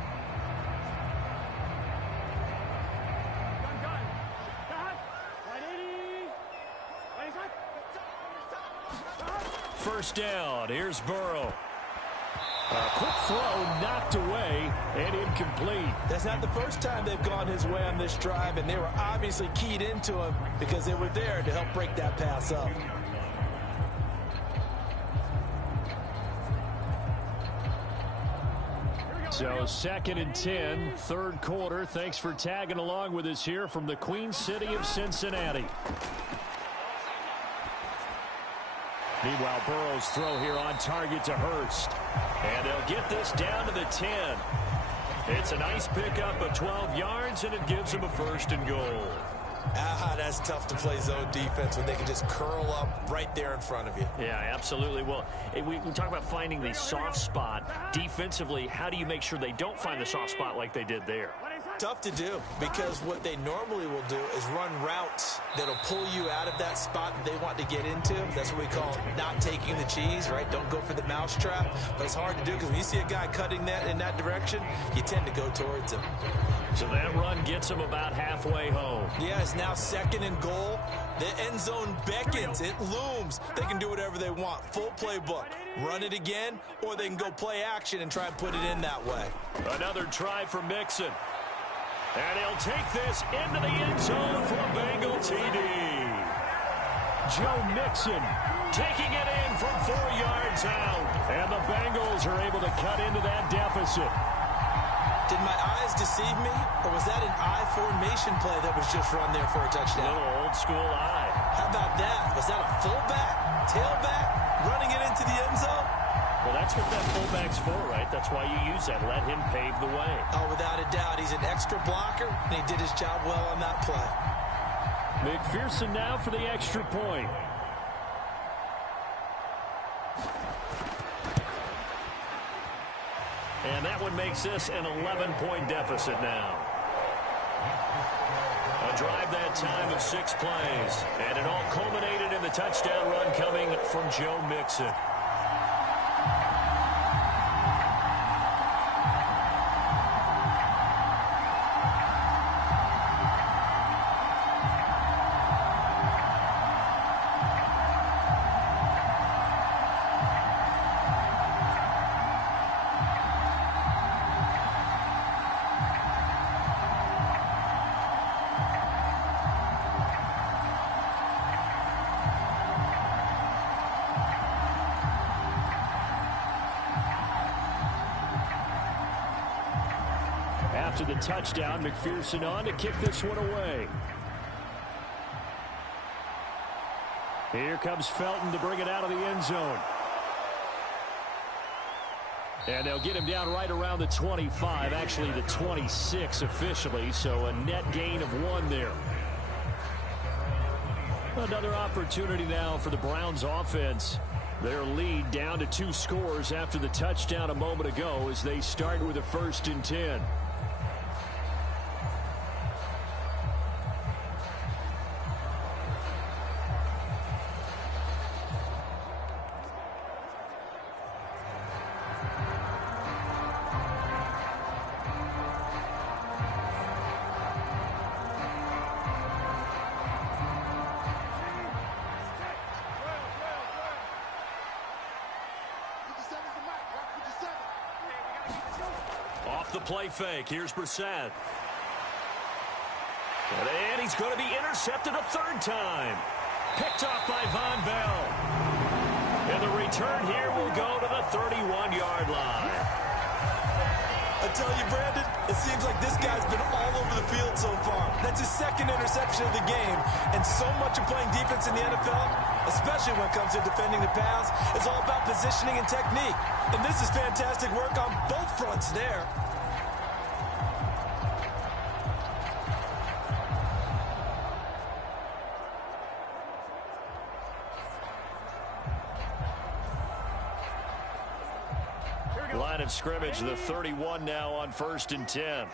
First down. Here's Burrow. A quick throw knocked away and incomplete. That's not the first time they've gone his way on this drive, and they were obviously keyed into him because they were there to help break that pass up. So 2nd and 10, third quarter. Thanks for tagging along with us here from the Queen City of Cincinnati. Meanwhile, Burrow's throw here on target to Hurst. And they'll get this down to the 10. It's a nice pickup of 12 yards, and it gives them a 1st and goal. That's tough to play zone defense when they can just curl up right there in front of you. Yeah, absolutely. Well, we talk about finding the soft spot. Defensively, how do you make sure they don't find the soft spot like they did there? Tough to do because what they normally will do is run routes that'll pull you out of that spot that they want to get into. That's what we call not taking the cheese, right? Don't go for the mousetrap. But it's hard to do because when you see a guy cutting that in that direction, you tend to go towards him. So that run gets him about halfway home. Yeah, it's now 2nd and goal. The end zone beckons. It looms. They can do whatever they want. Full playbook. Run it again, or they can go play action and try and put it in that way. Another try for Mixon. And he'll take this into the end zone for a Bengal TD. Joe Mixon taking it in from 4 yards out. And the Bengals are able to cut into that deficit. Did my eyes deceive me, or was that an I formation play that was just run there for a touchdown? A little old school eye. How about that? Was that a fullback, tailback, running it into the end zone? Well, that's what that fullback's for, right? That's why you use that. Let him pave the way. Oh, without a doubt. He's an extra blocker, and he did his job well on that play. McPherson now for the extra point. And that one makes this an 11-point deficit now. A drive that time of 6 plays. And it all culminated in the touchdown run coming from Joe Mixon. after the touchdown. McPherson on to kick this one away. Here comes Felton to bring it out of the end zone. And they'll get him down right around the 25, actually the 26 officially, so a net gain of 1 there. Another opportunity now for the Browns offense. Their lead down to 2 scores after the touchdown a moment ago as they start with a 1st and 10. Off the play fake. Here's Brissett. And he's going to be intercepted a 3rd time. Picked off by Von Bell. And the return here will go to the 31-yard line. I tell you, Brandon, it seems like this guy's been all over the field so far. That's his 2nd interception of the game. And so much of playing defense in the NFL, especially when it comes to defending the pass, is all about positioning and technique. And this is fantastic work on both fronts there. Line of scrimmage, the 31 now on 1st and 10.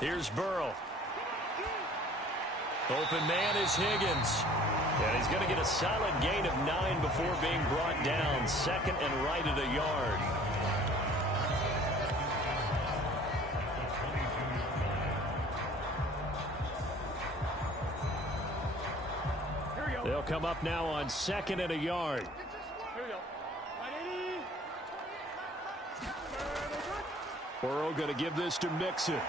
Here's Burrow. Open man is Higgins. And he's going to get a solid gain of 9 before being brought down. 2nd and right at a yard. They'll come up now on 2nd and a yard. Burrow going to give this to Mixon.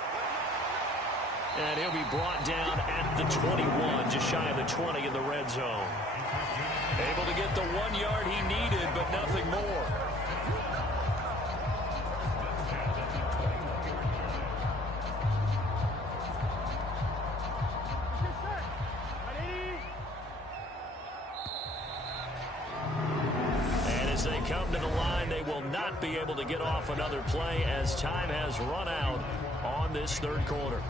And he'll be brought down at the 21, just shy of the 20 in the red zone. Able to get the 1 yard he needed, but nothing more. They come to the line, they will not be able to get off another play as time has run out on this 3rd quarter.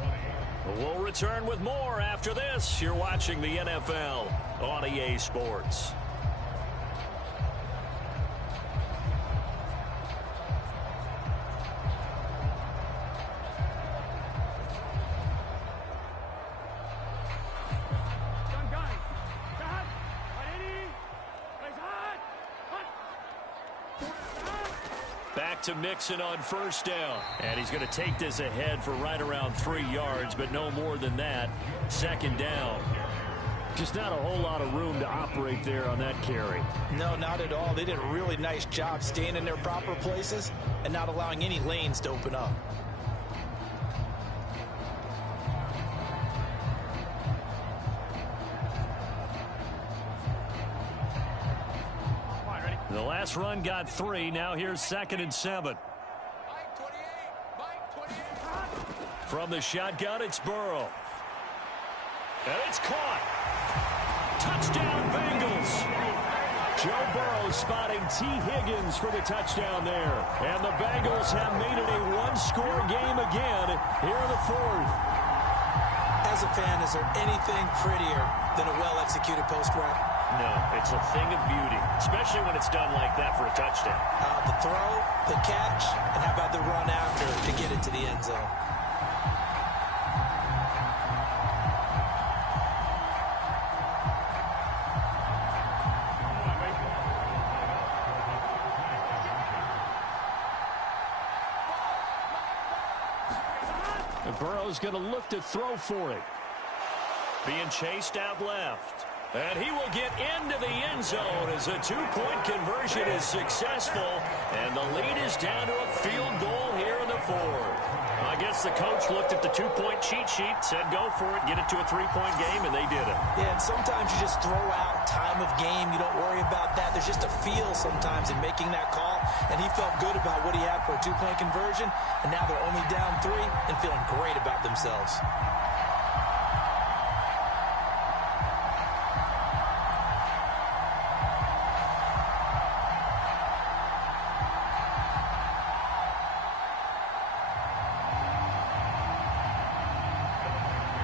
We'll return with more after this. You're watching the NFL on EA Sports. Back to Mixon on 1st down. And he's going to take this ahead for right around 3 yards, but no more than that. 2nd down. Just not a whole lot of room to operate there on that carry. No, not at all. They did a really nice job staying in their proper places and not allowing any lanes to open up. The last run got 3. Now here's 2nd and 7. From the shotgun, it's Burrow. And it's caught. Touchdown, Bengals. Joe Burrow spotting T. Higgins for the touchdown there. And the Bengals have made it a 1-score game again here in the 4th. As a fan, is there anything prettier than a well-executed post route? No, it's a thing of beauty, especially when it's done like that for a touchdown. The throw, the catch, and how about the run after to get it to the end zone? And Burrow's going to look to throw for it. Being chased out left. And he will get into the end zone as a two-point conversion is successful. And the lead is down to a field goal here in the fourth. I guess the coach looked at the two-point cheat sheet, said go for it, get it to a three-point game, and they did it. Yeah, and sometimes you just throw out time of game. You don't worry about that. There's just a feel sometimes in making that call, and he felt good about what he had for a two-point conversion, and now they're only down 3 and feeling great about themselves.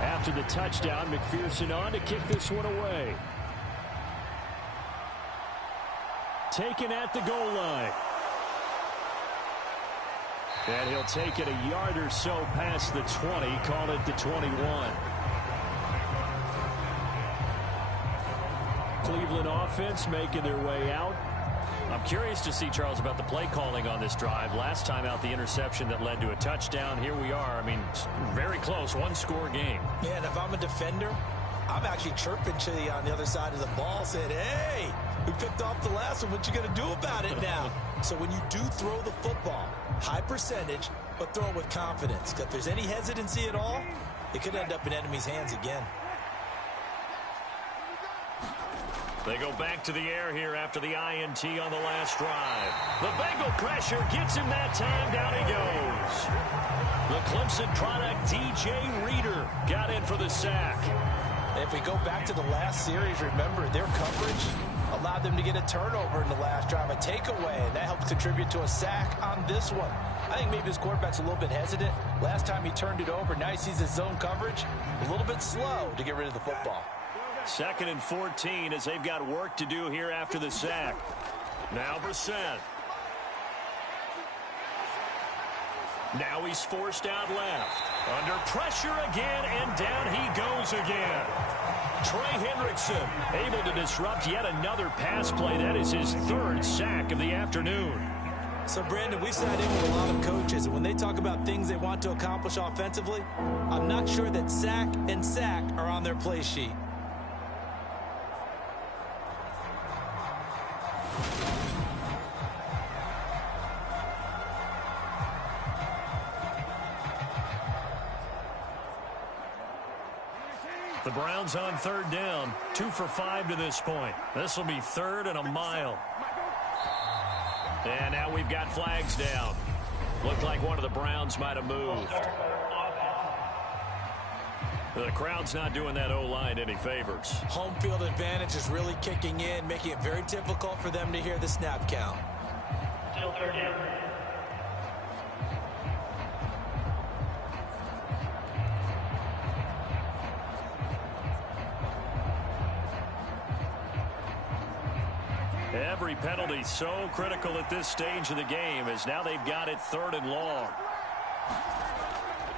After the touchdown, McPherson on to kick this one away. Taken at the goal line. And he'll take it a yard or so past the 20, call it the 21. Cleveland offense making their way out. I'm curious to see, Charles, about the play calling on this drive. Last time out, the interception that led to a touchdown. Here we are. I mean, very close, one-score game. Yeah, and if I'm a defender, I'm actually chirping to you on the other side of the ball, saying, hey, we picked off the last one. What you going to do about it now? So when you do throw the football, high percentage, but throw it with confidence. If there's any hesitancy at all, it could end up in enemy's hands again. They go back to the air here after the INT on the last drive. The Bengal pressure gets him that time. Down he goes. The Clemson product, DJ Reader, got in for the sack. If we go back to the last series, remember, their coverage allowed them to get a turnover in the last drive, a takeaway, and that helped contribute to a sack on this one. I think maybe his quarterback's a little bit hesitant. Last time he turned it over, now he sees his zone coverage a little bit slow to get rid of the football. 2nd and 14 as they've got work to do here after the sack. Now Brissett. Now he's forced out left. Under pressure again, and down he goes again. Trey Hendrickson able to disrupt yet another pass play. That is his 3rd sack of the afternoon. So, Brandon, we've sat in with a lot of coaches, and when they talk about things they want to accomplish offensively, I'm not sure that sack and sack are on their play sheet. The Browns on 3rd down, 2 for 5 to this point. This will be 3rd and a mile. And now we've got flags down. Looked like one of the Browns might have moved. The crowd's not doing that O-line any favors. Home field advantage is really kicking in, making it very difficult for them to hear the snap count. Still 3rd down. Every penalty so critical at this stage of the game as now they've got it 3rd and long.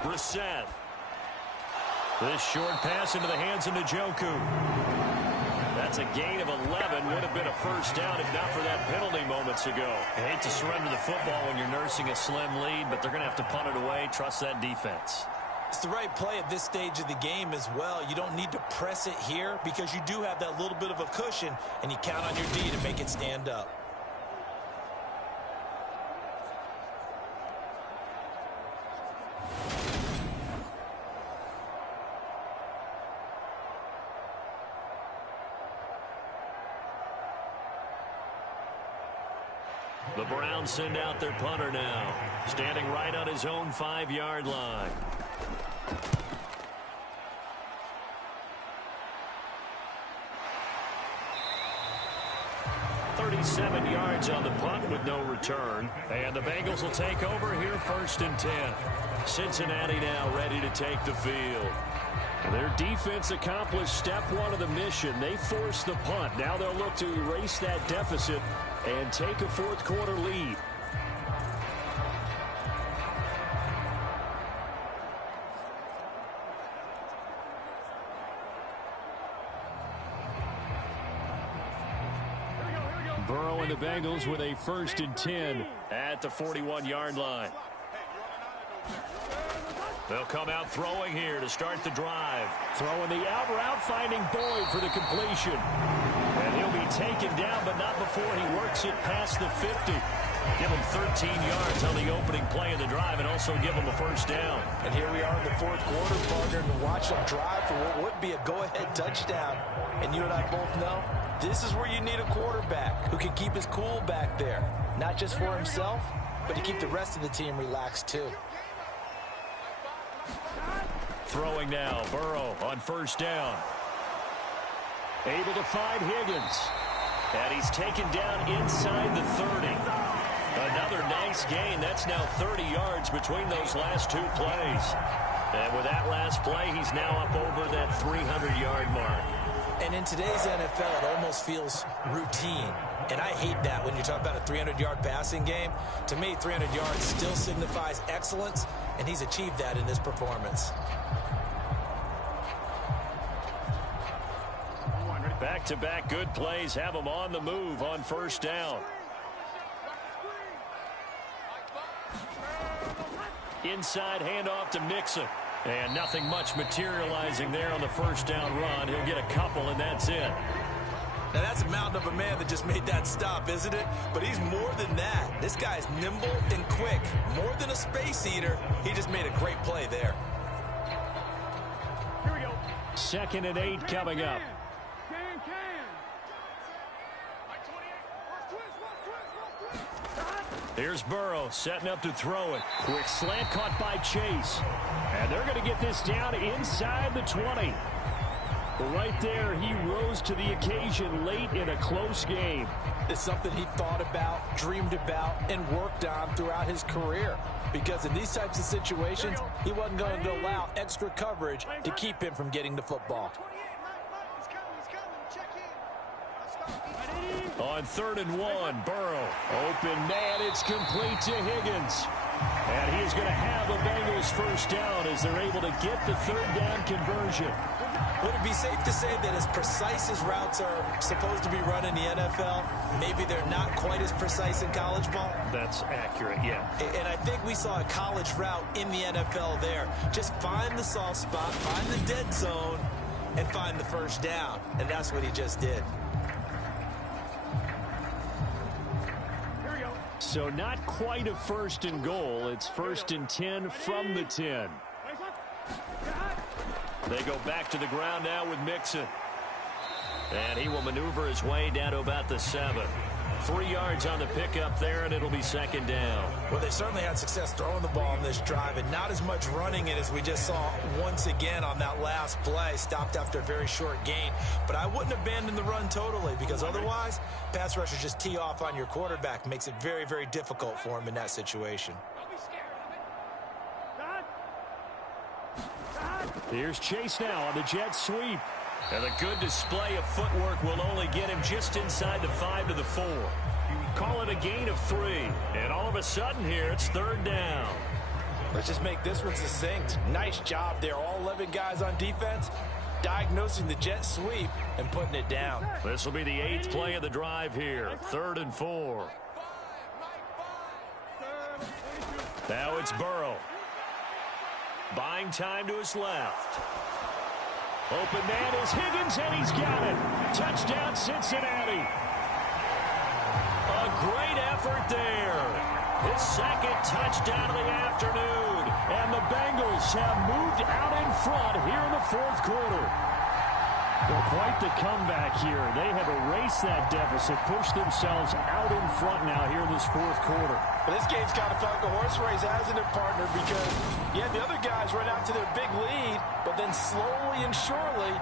Brissett. This short pass into the hands of Njoku. That's a gain of 11. Would have been a 1st down if not for that penalty moments ago. I hate to surrender the football when you're nursing a slim lead, but they're going to have to punt it away. Trust that defense. It's the right play at this stage of the game as well. You don't need to press it here because you do have that little bit of a cushion, and you count on your D to make it stand up. The Browns send out their punter now, standing right on his own 5-yard line. .37 yards on the punt with no return. And the Bengals will take over here 1st and 10. Cincinnati now ready to take the field. Their defense accomplished step 1 of the mission. They forced the punt. Now they'll look to erase that deficit and take a 4th quarter lead. Burrow and the Bengals with a 1st and 10 at the 41-yard line. They'll come out throwing here to start the drive. Throwing the out route, finding Boyd for the completion. And he'll be taken down, but not before he works it past the 50. Give him 13 yards on the opening play of the drive and also give him a first down. And here we are in the fourth quarter, partner, to watch them drive for what would be a go-ahead touchdown. And you and I both know this is where you need a quarterback who can keep his cool back there. Not just for himself, but to keep the rest of the team relaxed too. Throwing now, Burrow on first down. Able to find Higgins. And he's taken down inside the 30. Another nice gain. That's now 30 yards between those last two plays. And with that last play, he's now up over that 300-yard mark. And in today's NFL, it almost feels routine. And I hate that when you talk about a 300-yard passing game. To me, 300 yards still signifies excellence, and he's achieved that in this performance. Back-to-back good plays have him on the move on first down. Inside handoff to Mixon. And nothing much materializing there on the first down run. He'll get a couple, and that's it. Now, that's a mountain of a man that just made that stop, isn't it? But he's more than that. This guy's nimble and quick. More than a space eater. He just made a great play there. Here we go. 2nd and 8 coming up. Here's Burrow setting up to throw it. Quick slant caught by Chase. And they're going to get this down inside the 20. Right there, he rose to the occasion late in a close game. It's something he thought about, dreamed about, and worked on throughout his career. Because in these types of situations, he wasn't going to allow extra coverage to keep him from getting the football. On 3rd and 1, Burrow. Open man, it's complete to Higgins. And he is going to have a Bengals first down as they're able to get the 3rd down conversion. Would it be safe to say that as precise as routes are supposed to be run in the NFL, maybe they're not quite as precise in college ball? That's accurate, yeah. And I think we saw a college route in the NFL there. Just find the soft spot, find the dead zone, and find the first down. And that's what he just did. So not quite a 1st and goal. It's 1st and 10 from the 10. They go back to the ground now with Mixon. And he will maneuver his way down to about the 7. 3 yards on the pickup there, and it'll be 2nd down. Well, they certainly had success throwing the ball on this drive, and not as much running it as we just saw once again on that last play. Stopped after a very short gain. But I wouldn't abandon the run totally, because otherwise, pass rushers just tee off on your quarterback. Makes it very, very difficult for him in that situation. Here's Chase now on the jet sweep. And a good display of footwork will only get him just inside the 5 to the 4. Call it a gain of 3. And all of a sudden here, it's 3rd down. Let's just make this one succinct. Nice job there. All 11 guys on defense diagnosing the jet sweep and putting it down. This will be the 8th play of the drive here. 3rd and 4. Now it's Burrow. Buying time to his left. Open man is Higgins, and he's got it. Touchdown, Cincinnati. A great effort there. His 2nd touchdown of the afternoon. And the Bengals have moved out in front here in the 4th quarter. Well, quite the comeback here. They have erased that deficit, pushed themselves out in front now here in this 4th quarter. Well, this game's kind of felt like a horse race, hasn't it, partner? Because, yeah, the other guys run out to their big lead, but then slowly and surely,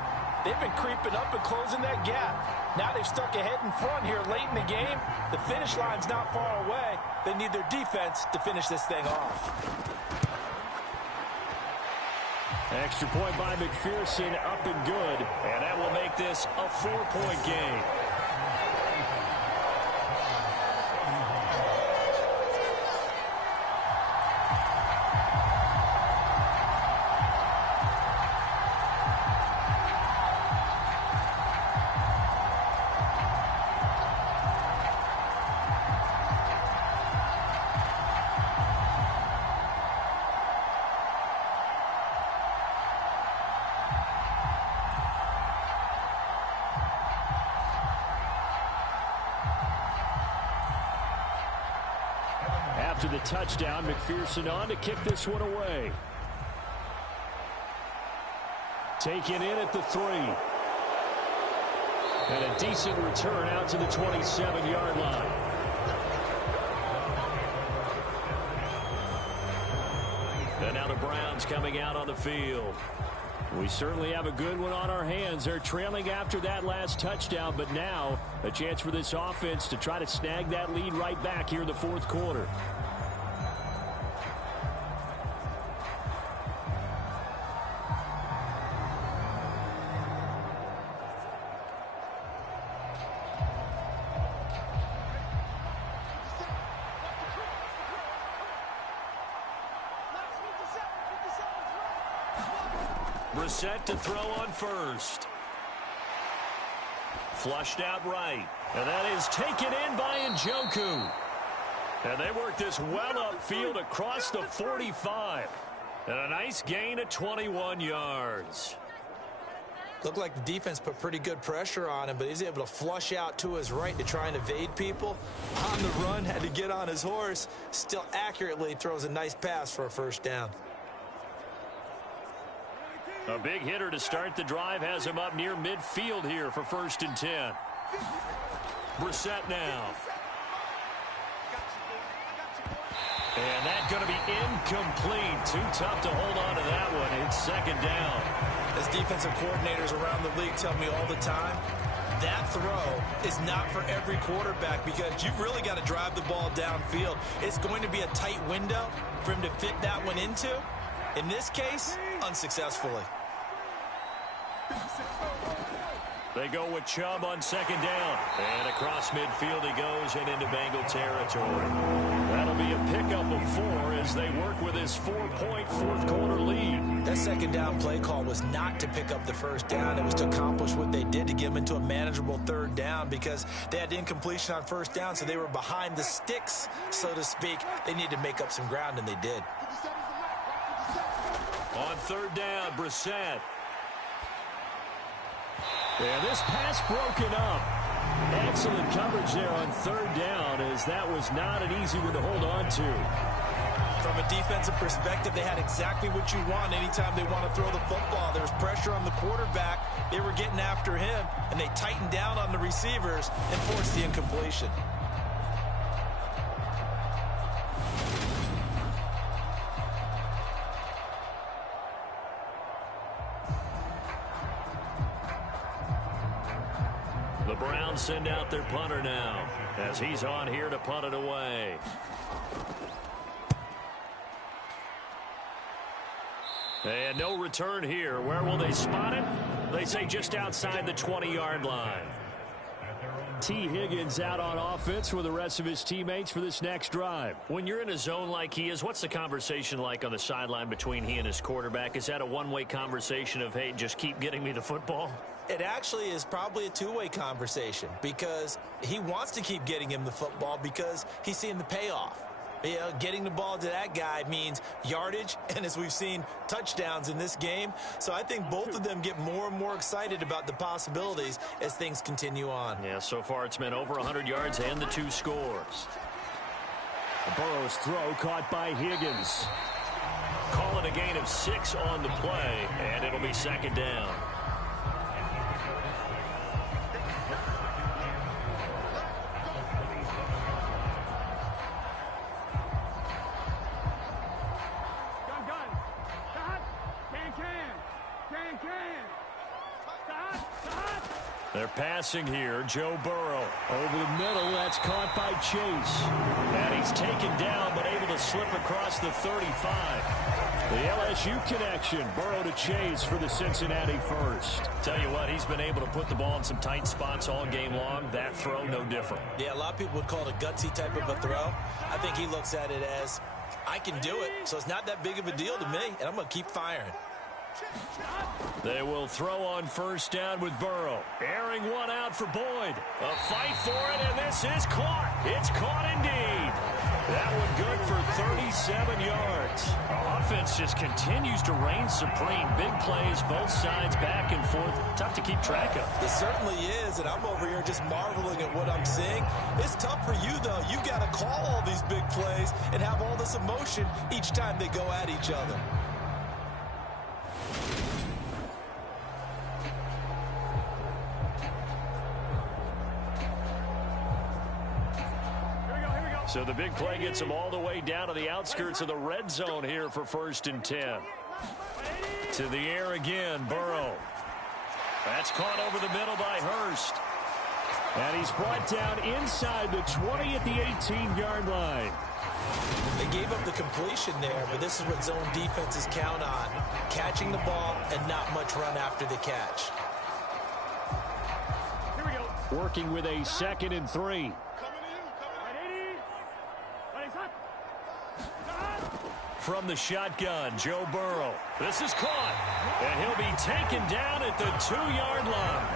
they've been creeping up and closing that gap. Now they've stuck ahead in front here late in the game. The finish line's not far away. They need their defense to finish this thing off. Extra point by McPherson, up and good. And that will make this a 4-point game. after the touchdown. McPherson on to kick this one away. Taken in at the 3. And a decent return out to the 27-yard line. And now the Browns coming out on the field. We certainly have a good one on our hands. They're trailing after that last touchdown, but now a chance for this offense to try to snag that lead right back here in the fourth quarter. Brissett to throw on first. Flushed out right. And that is taken in by Njoku. And they work this well upfield across the 45. And a nice gain of 21 yards. Looked like the defense put pretty good pressure on him, but he's able to flush out to his right to try and evade people. On the run, had to get on his horse. Still accurately throws a nice pass for a first down. A big hitter to start the drive has him up near midfield here for 1st and 10. Brissett now. And that's going to be incomplete. Too tough to hold on to that one. It's 2nd down. As defensive coordinators around the league tell me all the time, that throw is not for every quarterback because you've really got to drive the ball downfield. It's going to be a tight window for him to fit that one into. In this case, unsuccessfully. They go with Chubb on 2nd down. And across midfield he goes and into Bengal territory. That'll be a pickup of 4 as they work with his 4-point fourth quarter lead. That 2nd down play call was not to pick up the 1st down. It was to accomplish what they did to get them into a manageable 3rd down because they had incompletion on 1st down, so they were behind the sticks, so to speak. They needed to make up some ground, and they did. On 3rd down, Brissett. And this pass broken up. Excellent coverage there on 3rd down as that was not an easy one to hold on to. From a defensive perspective, they had exactly what you want anytime they want to throw the football. There's pressure on the quarterback. They were getting after him, and they tightened down on the receivers and forced the incompletion. The Browns send out their punter now as he's on here to punt it away. And no return here. Where will they spot it? They say just outside the 20-yard line. T. Higgins out on offense with the rest of his teammates for this next drive. When you're in a zone like he is, what's the conversation like on the sideline between he and his quarterback? Is that a one-way conversation of, hey, just keep getting me the football? It actually is probably a two-way conversation because he wants to keep getting him the football because he's seeing the payoff. You know, getting the ball to that guy means yardage, and as we've seen, touchdowns in this game. So I think both of them get more and more excited about the possibilities as things continue on. Yeah, so far it's been over 100 yards and the 2 scores. Burrow's throw caught by Higgins. Call it a gain of 6 on the play, and it'll be 2nd down. They're passing here. Joe Burrow. Over the middle, that's caught by Chase. And he's taken down, but able to slip across the 35. The LSU connection. Burrow to Chase for the Cincinnati first. Tell you what, he's been able to put the ball in some tight spots all game long. That throw, no different. Yeah, a lot of people would call it a gutsy type of a throw. I think he looks at it as, I can do it, so it's not that big of a deal to me, and I'm going to keep firing. They will throw on 1st down with Burrow. Airing one out for Boyd. A fight for it, and this is caught. It's caught indeed. That one good for 37 yards. Offense just continues to reign supreme. Big plays, both sides, back and forth. Tough to keep track of. It certainly is, and I'm over here just marveling at what I'm seeing. It's tough for you, though. You've got to call all these big plays and have all this emotion each time they go at each other. So the big play gets them all the way down to the outskirts of the red zone here for 1st and 10. To the air again, Burrow. That's caught over the middle by Hurst. And he's brought down inside the 20 at the 18-yard line. They gave up the completion there, but this is what zone defenses count on. Catching the ball and not much run after the catch. Working with a 2nd and 3. From the shotgun, Joe Burrow. This is caught, and he'll be taken down at the 2-yard line.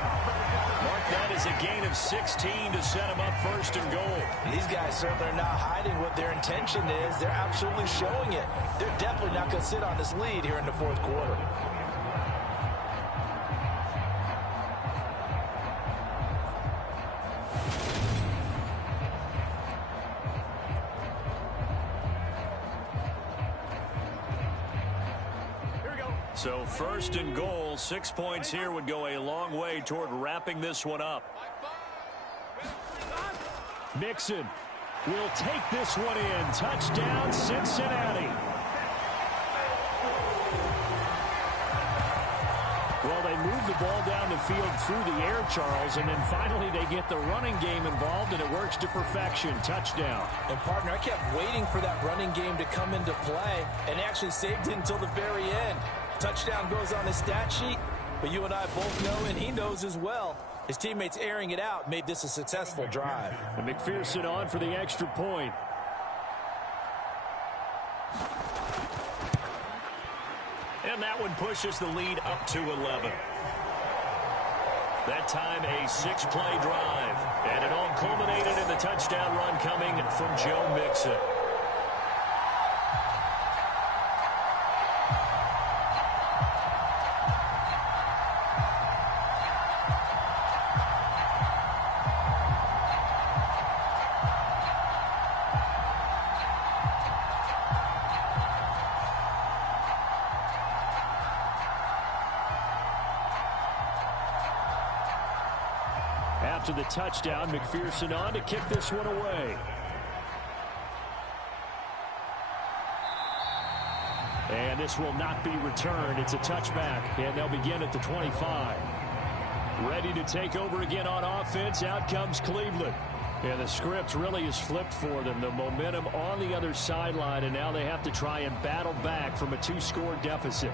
Mark that as a gain of 16 to set him up 1st and goal. These guys certainly are not hiding what their intention is. They're absolutely showing it. They're definitely not going to sit on this lead here in the 4th quarter. So 1st and goal, 6 points here would go a long way toward wrapping this one up. Mixon will take this one in. Touchdown, Cincinnati. Well, they move the ball down the field through the air, Charles, and then finally they get the running game involved, and it works to perfection. Touchdown. And, partner, I kept waiting for that running game to come into play, and actually saved it until the very end. Touchdown goes on his stat sheet, but you and I both know, and he knows as well, his teammates airing it out made this a successful drive. And McPherson on for the extra point. And that one pushes the lead up to 11. That time a 6-play drive. And it all culminated in the touchdown run coming from Joe Mixon. After the touchdown, McPherson on to kick this one away. And this will not be returned. It's a touchback, and they'll begin at the 25. Ready to take over again on offense. Out comes Cleveland. And the script really is flipped for them. The momentum on the other sideline, and now they have to try and battle back from a 2-score deficit.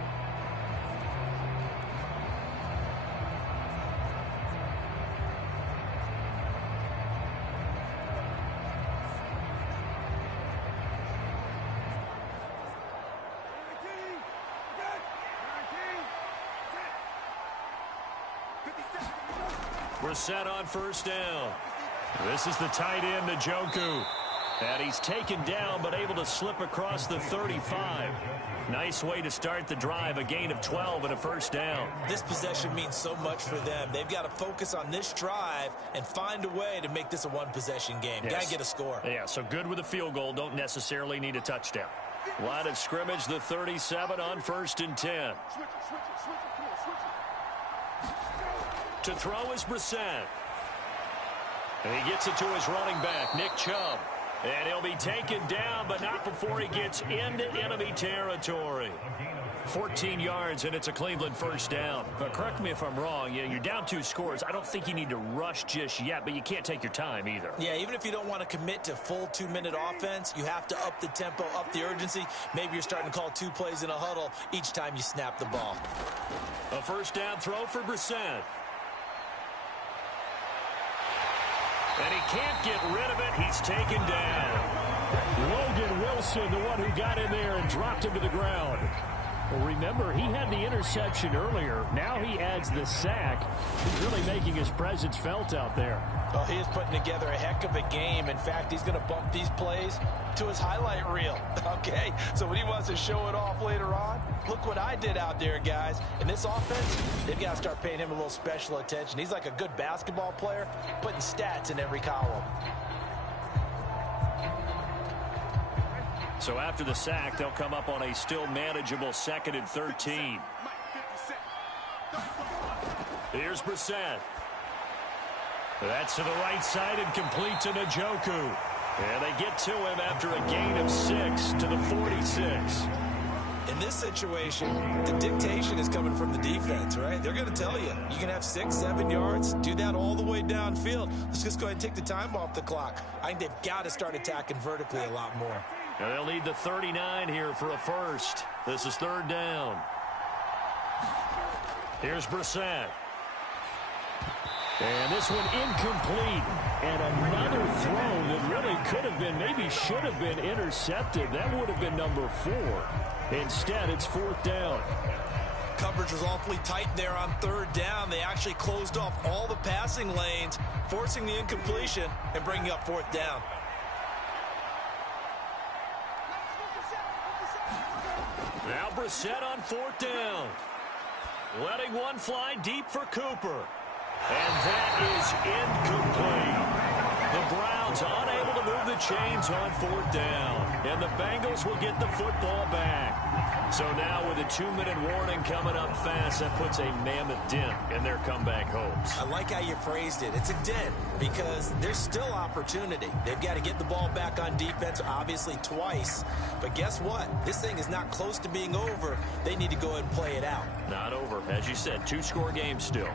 We're set on 1st down. This is the tight end, Njoku. And he's taken down, but able to slip across the 35. Nice way to start the drive, a gain of 12 and a 1st down. This possession means so much for them. They've got to focus on this drive and find a way to make this a one-possession game. Yes. Got to get a score. Yeah, so good with a field goal. Don't necessarily need a touchdown. Line of scrimmage, the 37 on 1st and 10. To throw is Brissett. And he gets it to his running back, Nick Chubb. And he'll be taken down, but not before he gets into enemy territory. 14 yards, and it's a Cleveland 1st down. But correct me if I'm wrong. You're down 2 scores. I don't think you need to rush just yet, but you can't take your time either. Yeah, even if you don't want to commit to full 2-minute offense, you have to up the tempo, up the urgency. Maybe you're starting to call 2 plays in a huddle each time you snap the ball. A 1st down throw for Brissett. And he can't get rid of it. He's taken down. Logan Wilson, the one who got in there and dropped him to the ground. Well, remember, he had the interception earlier. Now he adds the sack. He's really making his presence felt out there. Well, he is putting together a heck of a game. In fact, he's going to bump these plays to his highlight reel. Okay, so when he wants to show it off later on, look what I did out there, guys. In this offense, they've got to start paying him a little special attention. He's like a good basketball player, putting stats in every column. So after the sack, they'll come up on a still manageable 2nd and 13. Here's Brissett. That's to the right side and complete to Njoku. And they get to him after a gain of 6 to the 46. In this situation, the dictation is coming from the defense, right? They're going to tell you, you can have 6, 7 yards, do that all the way downfield. Let's just go ahead and take the time off the clock. I think they've got to start attacking vertically a lot more. Now they'll need the 39 here for a first. This is 3rd down. Here's Brissett. And this one incomplete. And another throw that really could have been, maybe should have been intercepted. That would have been number 4. Instead, it's 4th down. Coverage was awfully tight there on 3rd down. They actually closed off all the passing lanes, forcing the incompletion and bringing up 4th down. Now Brissett on 4th down. Letting one fly deep for Cooper. And that is incomplete. The Browns unable to move the chains on 4th down. And the Bengals will get the football back. So now with a 2-minute warning coming up fast, that puts a mammoth dent in their comeback hopes. I like how you phrased it. It's a dent because there's still opportunity. They've got to get the ball back on defense, obviously twice. But guess what? This thing is not close to being over. They need to go ahead and play it out. Not over. As you said, 2-score game still.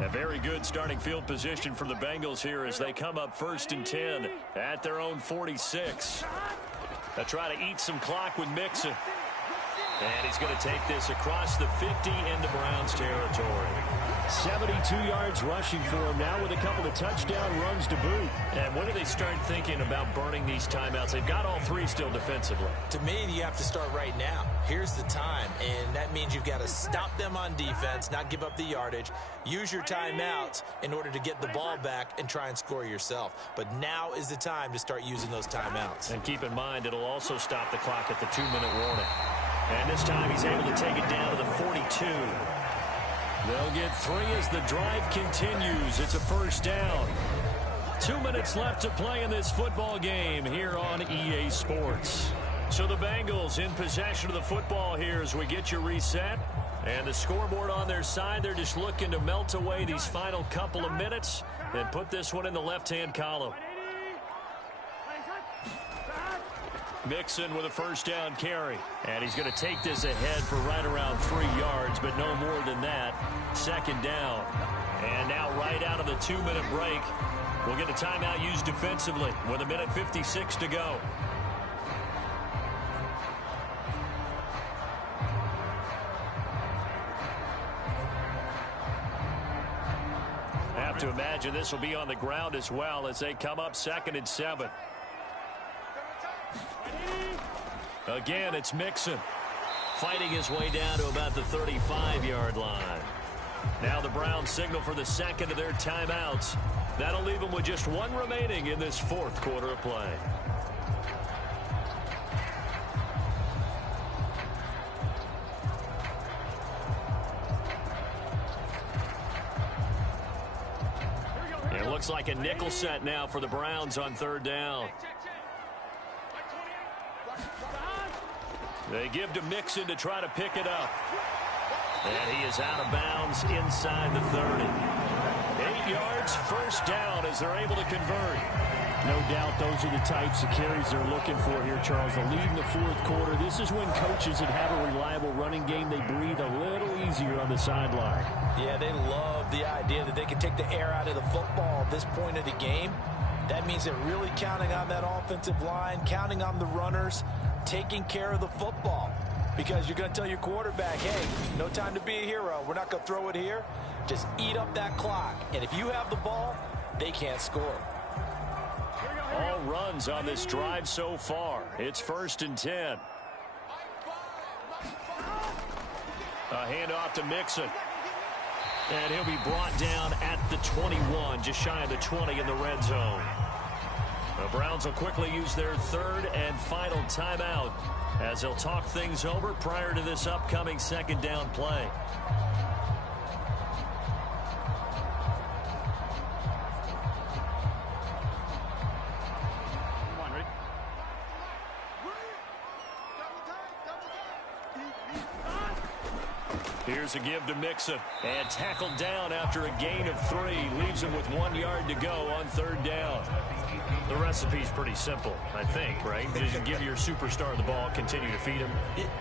A very good starting field position for the Bengals here as they come up 1st and 10 at their own 46. They'll try to eat some clock with Mixon. And he's going to take this across the 50 into Browns territory. 72 yards rushing for him now with a couple of touchdown runs to boot. And when do they start thinking about burning these timeouts? They've got all 3 still defensively. To me, you have to start right now. Here's the time, and that means you've got to stop them on defense, not give up the yardage, use your timeouts in order to get the ball back and try and score yourself. But now is the time to start using those timeouts. And keep in mind, it'll also stop the clock at the 2-minute warning. And this time he's able to take it down to the 42. They'll get 3 as the drive continues. It's a 1st down. 2 minutes left to play in this football game here on EA Sports. So the Bengals in possession of the football here as we get you reset. And the scoreboard on their side, they're just looking to melt away these final couple of minutes and put this one in the left-hand column. Mixon with a 1st down carry. And he's going to take this ahead for right around 3 yards, but no more than that. 2nd down. And now right out of the 2-minute break, we'll get a timeout used defensively with 1:56 to go. Have to imagine this will be on the ground as well as they come up 2nd and 7. Again, it's Mixon fighting his way down to about the 35-yard line. Now the Browns signal for the 2nd of their timeouts. That'll leave them with just 1 remaining in this 4th quarter of play. It looks like a nickel set now for the Browns on 3rd down. They give to Mixon to try to pick it up. And he is out of bounds inside the 30. 8 yards, 1st down as they're able to convert. No doubt those are the types of carries they're looking for here, Charles. The lead in the 4th quarter. This is when coaches that have a reliable running game, they breathe a little easier on the sideline. Yeah, they love the idea that they can take the air out of the football at this point of the game. That means they're really counting on that offensive line, counting on the runners, taking care of the football. because you're going to tell your quarterback, hey, no time to be a hero. We're not going to throw it here. Just eat up that clock. And if you have the ball, they can't score. All runs on this drive so far. It's 1st and 10. A handoff to Mixon. And he'll be brought down at the 21, just shy of the 20 in the red zone. The Browns will quickly use their 3rd and final timeout as they'll talk things over prior to this upcoming 2nd down play. Here's a give to Mixon. And tackled down after a gain of 3. Leaves him with 1 yard to go on 3rd down. The recipe's pretty simple, I think, right? Just give your superstar the ball, continue to feed him.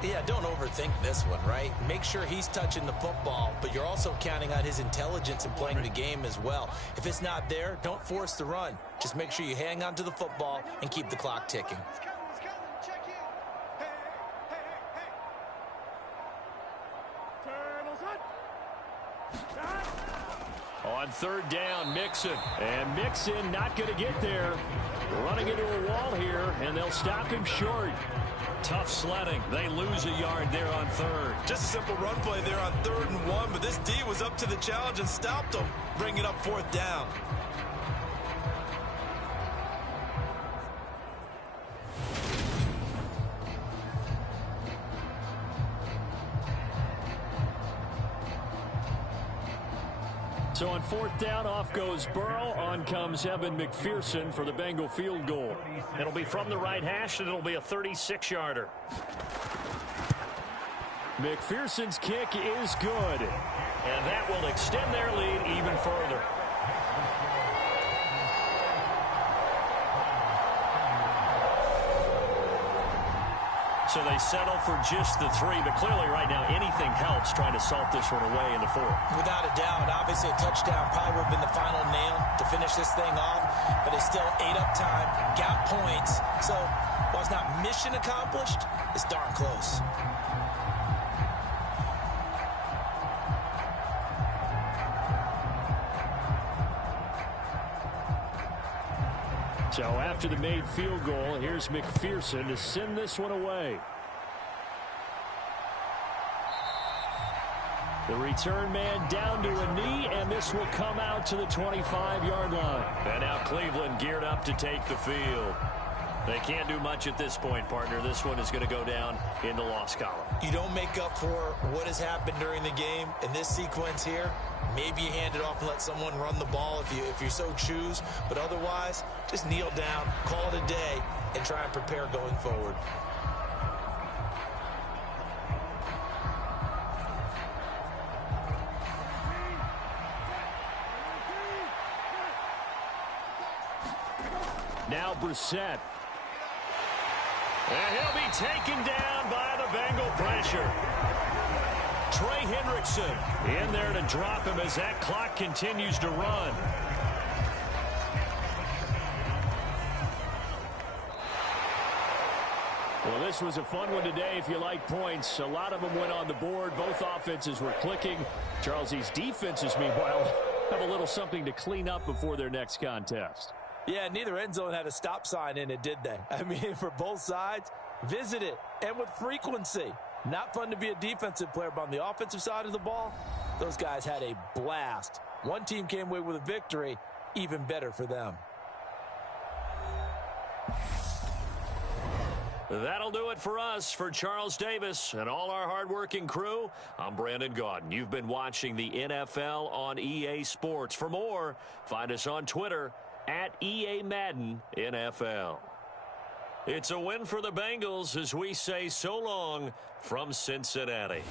Yeah, don't overthink this one, right? Make sure he's touching the football, but you're also counting on his intelligence in playing the game as well. If it's not there, don't force the run. Just make sure you hang on to the football and keep the clock ticking. On 3rd down, Mixon. And Mixon not going to get there. Running into a wall here, and they'll stop him short. Tough sledding. They lose a yard there on 3rd. Just a simple run play there on 3rd and 1, but this D was up to the challenge and stopped him, bringing up 4th down. So on 4th down, off goes Burrow. On comes Evan McPherson for the Bengal field goal. It'll be from the right hash, and it'll be a 36-yarder. McPherson's kick is good. And that will extend their lead even further. So they settle for just the 3, but clearly right now anything helps trying to salt this one away in the 4th. Without a doubt, obviously a touchdown probably would have been the final nail to finish this thing off, but they still ate up time, got points. So while it's not mission accomplished, it's darn close. So after the made field goal, here's McPherson to send this one away. The return man down to a knee, and this will come out to the 25-yard line. And now Cleveland geared up to take the field. They can't do much at this point, partner. This one is going to go down in the loss column. You don't make up for what has happened during the game in this sequence here. Maybe you hand it off and let someone run the ball if you so choose. But otherwise, just kneel down, call it a day, and try and prepare going forward. Now Brissett. And he'll be taken down by the Bengal pressure. Trey Hendrickson in there to drop him as that clock continues to run. Well, this was a fun one today if you like points. A lot of them went on the board. Both offenses were clicking. Charles, these defenses, meanwhile, have a little something to clean up before their next contest. Yeah, neither end zone had a stop sign in it, did they? I mean, for both sides, visit it, and with frequency. Not fun to be a defensive player, but on the offensive side of the ball, those guys had a blast. One team came away with a victory, even better for them. That'll do it for us. For Charles Davis and all our hardworking crew, I'm Brandon Gaudin. You've been watching the NFL on EA Sports. For more, find us on Twitter at EA Madden NFL. It's a win for the Bengals as we say so long from Cincinnati.